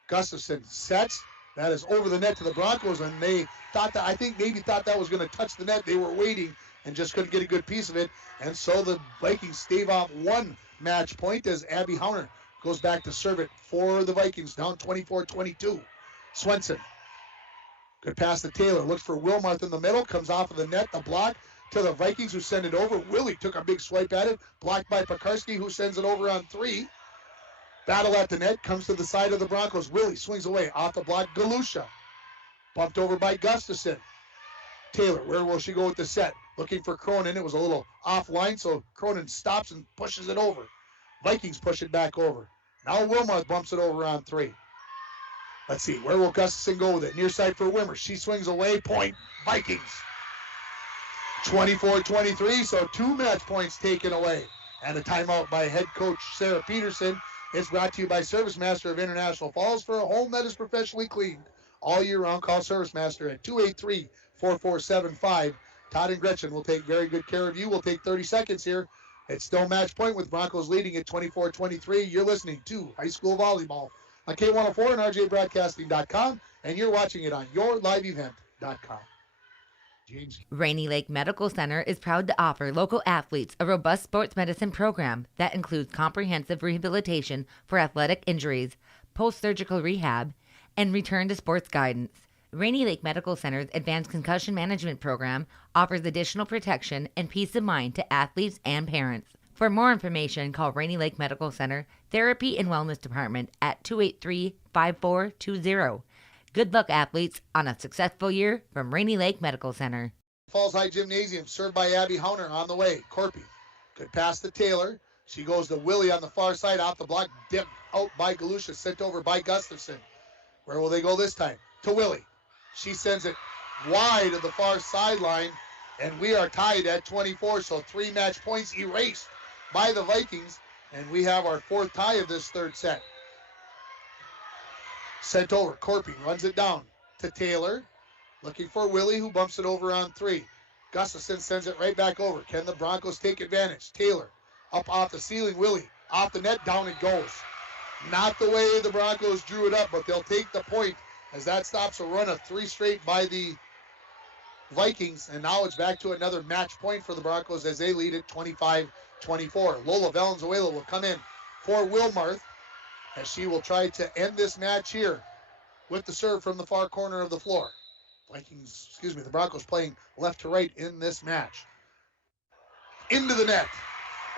Gustafson sets. That is over the net to the Broncos, and they thought that, I think maybe thought that was going to touch the net. They were waiting and just couldn't get a good piece of it. And so the Vikings stave off 1 match point as Abby Hauner goes back to serve it for the Vikings, down 24-22. Swenson, good pass to Taylor, looks for Wilmarth in the middle, comes off of the net, the block to the Vikings who send it over. Willie took a big swipe at it, blocked by Pekarski who sends it over on 3. Battle at the net, comes to the side of the Broncos. Willie swings away, off the block, Galusha. Bumped over by Gustafson. Taylor, where will she go with the set? Looking for Cronin. It was a little offline, so Cronin stops and pushes it over. Vikings push it back over. Now Wilmarth bumps it over on 3. Let's see, where will Gustafson go with it? Near side for Wimmer. She swings away, point, Vikings. 24-23, so 2 match points taken away. And a timeout by head coach Sarah Peterson. It's brought to you by Service Master of International Falls for a home that is professionally cleaned all year round. Call Service Master at 283-4475. Todd and Gretchen will take very good care of you. We'll take 30 seconds here. It's still match point with Broncos leading at 24-23. You're listening to High School Volleyball on K104 and RJBroadcasting.com, and you're watching it on yourliveevent.com. Rainy Lake Medical Center is proud to offer local athletes a robust sports medicine program that includes comprehensive rehabilitation for athletic injuries, post-surgical rehab, and return to sports guidance. Rainy Lake Medical Center's Advanced Concussion Management Program offers additional protection and peace of mind to athletes and parents. For more information, call Rainy Lake Medical Center Therapy and Wellness Department at 283-5420. Good luck, athletes, on a successful year from Rainy Lake Medical Center. Falls High Gymnasium, served by Abby Hauner on the way. Corpy, good pass to Taylor. She goes to Willie on the far side, off the block, dipped out by Galusha, sent over by Gustafson. Where will they go this time? To Willie. She sends it wide of the far sideline, and we are tied at 24, so 3 match points erased by the Vikings, and we have our 4th tie of this 3rd set. Sent over. Corpy runs it down to Taylor. Looking for Willie, who bumps it over on 3. Gustafson sends it right back over. Can the Broncos take advantage? Taylor up off the ceiling. Willie off the net. Down it goes. Not the way the Broncos drew it up, but they'll take the point as that stops a run of 3 straight by the Vikings. And now it's back to another match point for the Broncos as they lead at 25-24. Lola Valenzuela will come in for Wilmarth, as she will try to end this match here with the serve from the far corner of the floor. The Broncos playing left to right in this match. Into the net,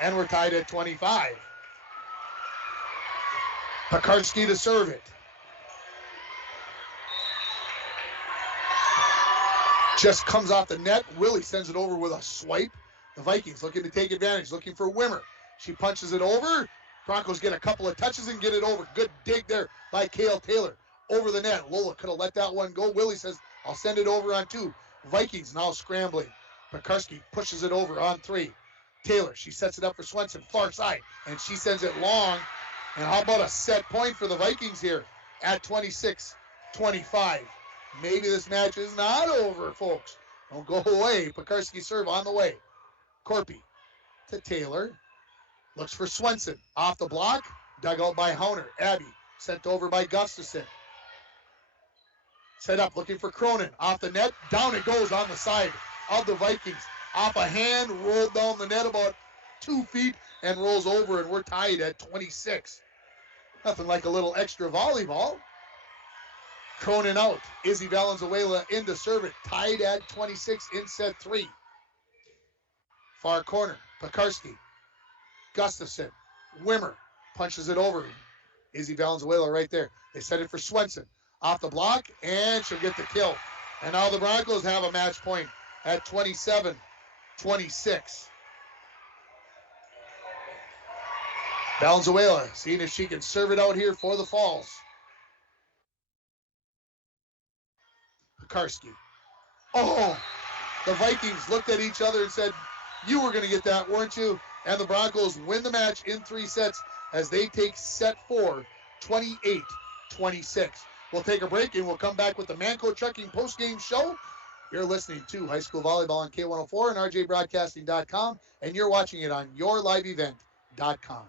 and we're tied at 25. Pekarski to serve it. Just comes off the net. Willie sends it over with a swipe. The Vikings looking to take advantage, looking for Wimmer. She punches it over. Broncos get a couple of touches and get it over. Good dig there by Cale Taylor. Over the net. Lola could have let that one go. Willie says, I'll send it over on 2. Vikings now scrambling. Pekarski pushes it over on 3. Taylor, she sets it up for Swenson, far side, and she sends it long. And how about a set point for the Vikings here at 26-25. Maybe this match is not over, folks. Don't go away. Pekarski serve on the way. Corpy to Taylor. Looks for Swenson. Off the block. Dug out by Hauner. Abby sent over by Gustafson. Set up looking for Cronin. Off the net. Down it goes on the side of the Vikings. Off a hand. Rolled down the net about 2 feet and rolls over, and we're tied at 26. Nothing like a little extra volleyball. Cronin out. Izzy Valenzuela in to serve it. Tied at 26 in set 3. Far corner. Pekarski. Gustafson. Wimmer punches it over. Izzy Valenzuela right there. They set it for Swenson. Off the block, and she'll get the kill. And now the Broncos have a match point at 27-26. Valenzuela seeing if she can serve it out here for the Falls. Pekarski. Oh, the Vikings looked at each other and said, you were going to get that, weren't you? And the Broncos win the match in 3 sets as they take set 4, 28-26. We'll take a break and we'll come back with the Manco Trucking postgame show. You're listening to High School Volleyball on K104 and RJBroadcasting.com, and you're watching it on YourLiveEvent.com.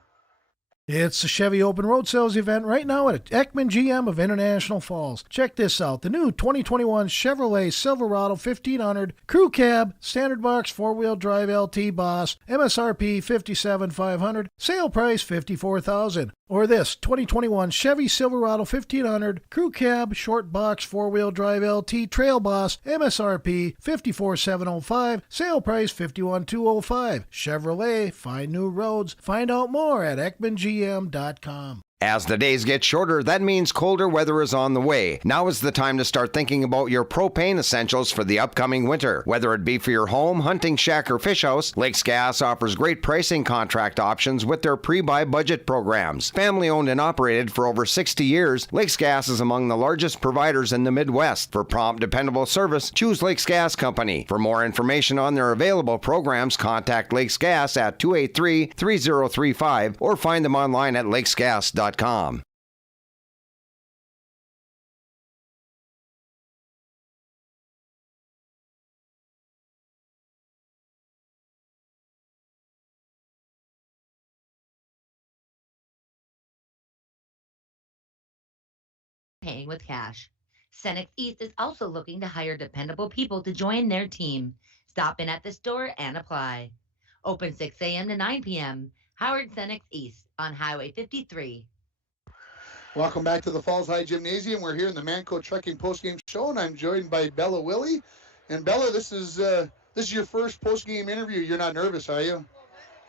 It's the Chevy Open Road Sales event right now at Ekman GM of International Falls. Check this out. The new 2021 Chevrolet Silverado 1500 Crew Cab, Standard Box 4-Wheel Drive LT Boss, MSRP $57,500, sale price $54,000. Or this 2021 Chevy Silverado 1500 Crew Cab, Short Box 4-Wheel Drive LT Trail Boss, MSRP $54,705, sale price $51,205. Chevrolet, find new roads. Find out more at EkmanGM.com. As the days get shorter, that means colder weather is on the way. Now is the time to start thinking about your propane essentials for the upcoming winter. Whether it be for your home, hunting shack, or fish house, Lakes Gas offers great pricing contract options with their pre-buy budget programs. Family owned and operated for over 60 years, Lakes Gas is among the largest providers in the Midwest. For prompt, dependable service, choose Lakes Gas Company. For more information on their available programs, contact Lakes Gas at 283-3035 or find them online at lakesgas.com. Paying with cash. Senex East is also looking to hire dependable people to join their team. Stop in at the store and apply. Open 6 a.m. to 9 p.m. Howard Senex East on Highway 53. Welcome back to the Falls High Gymnasium. We're here in the Manco Trucking postgame show, and I'm joined by Bella Willie. And Bella, this is your first postgame interview. You're not nervous, are you?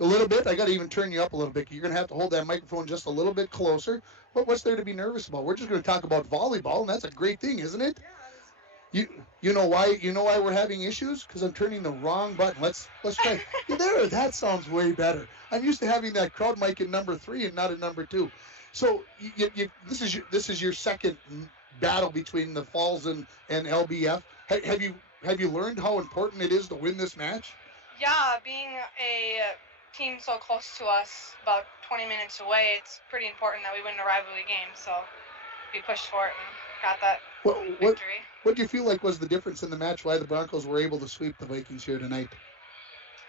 A little bit. I got to even turn you up a little bit. You're going to have to hold that microphone just a little bit closer. But what's there to be nervous about? We're just going to talk about volleyball, and that's a great thing, isn't it? You know why we're having issues? Because I'm turning the wrong button. Let's try. There, that sounds way better. I'm used to having that crowd mic in number 3 and not in number 2. So this is your second battle between the Falls and LBF. Have you learned how important it is to win this match? Yeah, being a team so close to us, about 20 minutes away, it's pretty important that we win the rivalry game. So we pushed for it and got that victory. What do you feel like was the difference in the match? Why the Broncos were able to sweep the Vikings here tonight?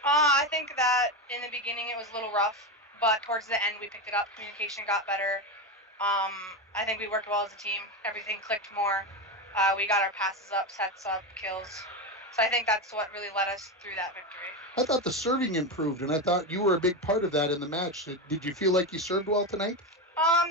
I think that in the beginning it was a little rough, but towards the end we picked it up. Communication got better. I think we worked well as a team. Everything clicked more. We got our passes up, sets up, kills. So I think that's what really led us through that victory. I thought the serving improved, and I thought you were a big part of that in the match. Did you feel like you served well tonight?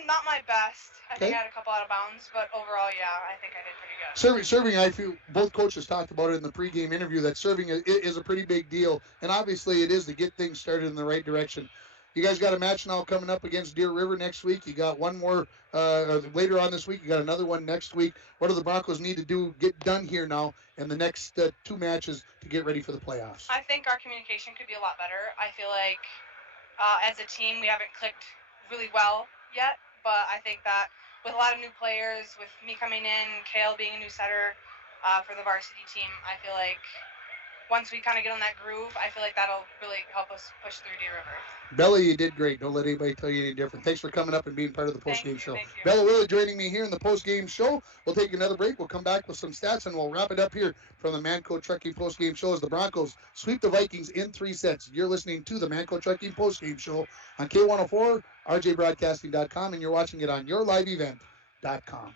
Not my best. I think I had a couple out of bounds, but overall, yeah, I think I did pretty good. Serving, I feel both coaches talked about it in the pregame interview that serving is a pretty big deal, and obviously it is to get things started in the right direction. You guys got a match now coming up against Deer River next week. You got one more later on this week. You got another one next week. What do the Broncos need to get done here now in the next 2 matches to get ready for the playoffs? I think our communication could be a lot better. I feel like as a team we haven't clicked really well yet, but I think that with a lot of new players, with me coming in, Kale being a new setter for the varsity team, I feel like once we kind of get on that groove, I feel like that'll really help us push through Deer River. Bella, you did great. Don't let anybody tell you any different. Thanks for coming up and being part of the postgame show. Bella Willie joining me here in the postgame show. We'll take another break. We'll come back with some stats, and we'll wrap it up here from the Manco Trucking postgame show as the Broncos sweep the Vikings in 3 sets. You're listening to the Manco Trucking postgame show on K104, rjbroadcasting.com, and you're watching it on yourliveevent.com.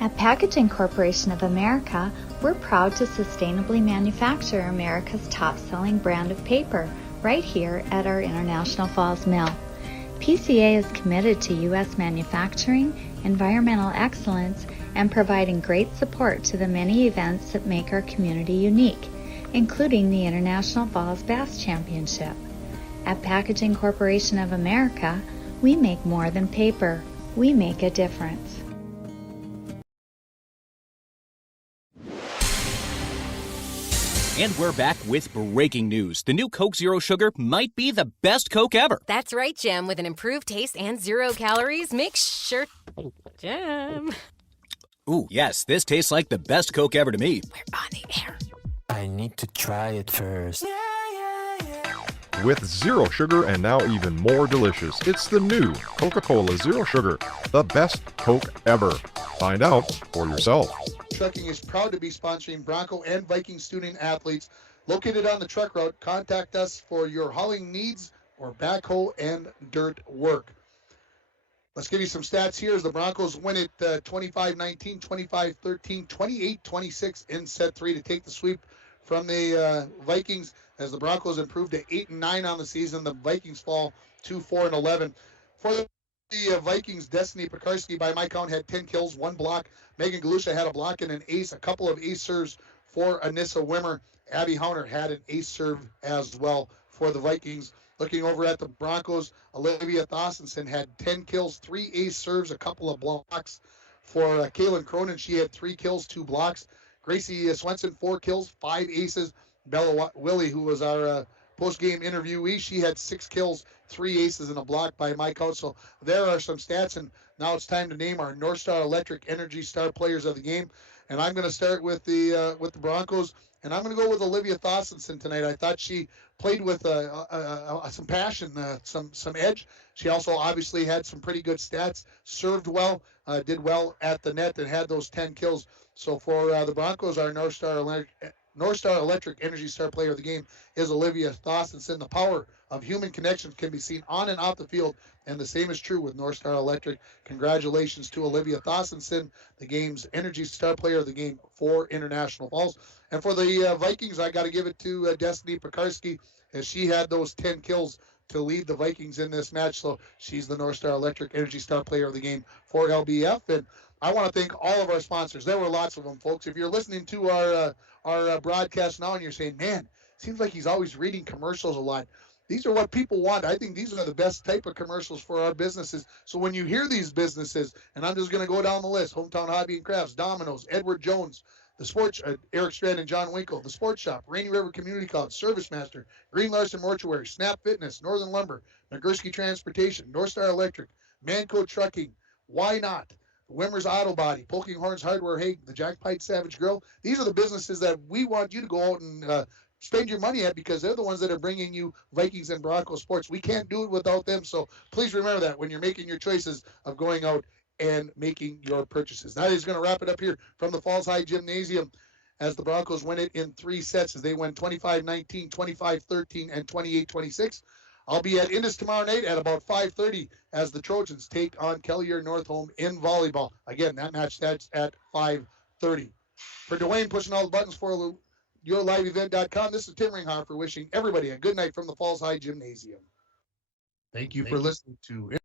At Packaging Corporation of America, we're proud to sustainably manufacture America's top-selling brand of paper right here at our International Falls Mill. PCA is committed to U.S. manufacturing, environmental excellence, and providing great support to the many events that make our community unique, including the International Falls Bass Championship. At Packaging Corporation of America, we make more than paper. We make a difference. And we're back with breaking news. The new Coke Zero Sugar might be the best Coke ever. That's right, Jim. With an improved taste and 0 calories, make sure... Jim. Ooh, yes, this tastes like the best Coke ever to me. We're on the air. I need to try it first. With zero sugar and now even more delicious, it's the new Coca-Cola Zero Sugar, the best Coke ever. Find out for yourself. Trucking is proud to be sponsoring Bronco and Viking student athletes. Located on the truck route, contact us for your hauling needs or backhoe and dirt work. Let's give you some stats here as the Broncos win it 25-19, 25-13, 28-26 in set 3 to take the sweep from the Vikings as the Broncos improved to 8-9 on the season. The Vikings fall to 4-11. For the Vikings, Destiny Pekarski, by my count, had 10 kills, 1 block. Megan Galusha had a block and an ace, a couple of ace serves for Anissa Wimmer. Abby Hauner had an ace serve as well for the Vikings. Looking over at the Broncos, Olivia Thossenson had 10 kills, 3 ace serves, a couple of blocks. For Kaylin Cronin, she had 3 kills, 2 blocks. Gracie Swenson, 4 kills, 5 aces. Bella Willie, who was our post-game interviewee, she had 6 kills, 3 aces, and a block by my count. So there are some stats, and now it's time to name our North Star Electric Energy Star players of the game. And I'm going to start with the Broncos, and I'm going to go with Olivia Thossenson tonight. I thought she played with some passion, some edge. She also obviously had some pretty good stats, served well, did well at the net, and had those 10 kills. So for the Broncos, our North Star North Star Electric Energy Star Player of the Game is Olivia Thorstensen. The power of human connections can be seen on and off the field, and the same is true with North Star Electric. Congratulations to Olivia Thorstensen, the game's Energy Star Player of the Game for International Falls. And for the Vikings, I got to give it to Destiny Pekarski, as she had those 10 kills to lead the Vikings in this match. So she's the North Star Electric Energy Star Player of the Game for LBF. And I want to thank all of our sponsors. There were lots of them, folks. If you're listening to our broadcast now and you're saying, man, seems like he's always reading commercials a lot, these are what people want. I think these are the best type of commercials for our businesses. So when you hear these businesses, and I'm just going to go down the list: Hometown Hobby and Crafts, Domino's, Edward Jones, the Sports, Eric Strand and John Winkle, the Sports Shop, Rainy River Community College, Service Master, Green Larson Mortuary, Snap Fitness, Northern Lumber, Nagurski Transportation, North Star Electric, Manco Trucking, Why Not, Wimmer's Auto Body, Poking Horns Hardware, Hague, the Jack Pite Savage Grill. These are the businesses that we want you to go out and spend your money at, because they're the ones that are bringing you Vikings and Broncos sports. We can't do it without them. So please remember that when you're making your choices of going out and making your purchases. That is going to wrap it up here from the Falls High Gymnasium, as the Broncos win it in 3 sets, as they win 25-19, 25-13, and 28-26. I'll be at Indus tomorrow night at about 5:30 as the Trojans take on Kelliher North Home in volleyball. Again, that match starts at 5:30. For Dwayne pushing all the buttons for YourLiveEvent.com, this is Tim Ringhofer wishing everybody a good night from the Falls High Gymnasium. Thank you for listening to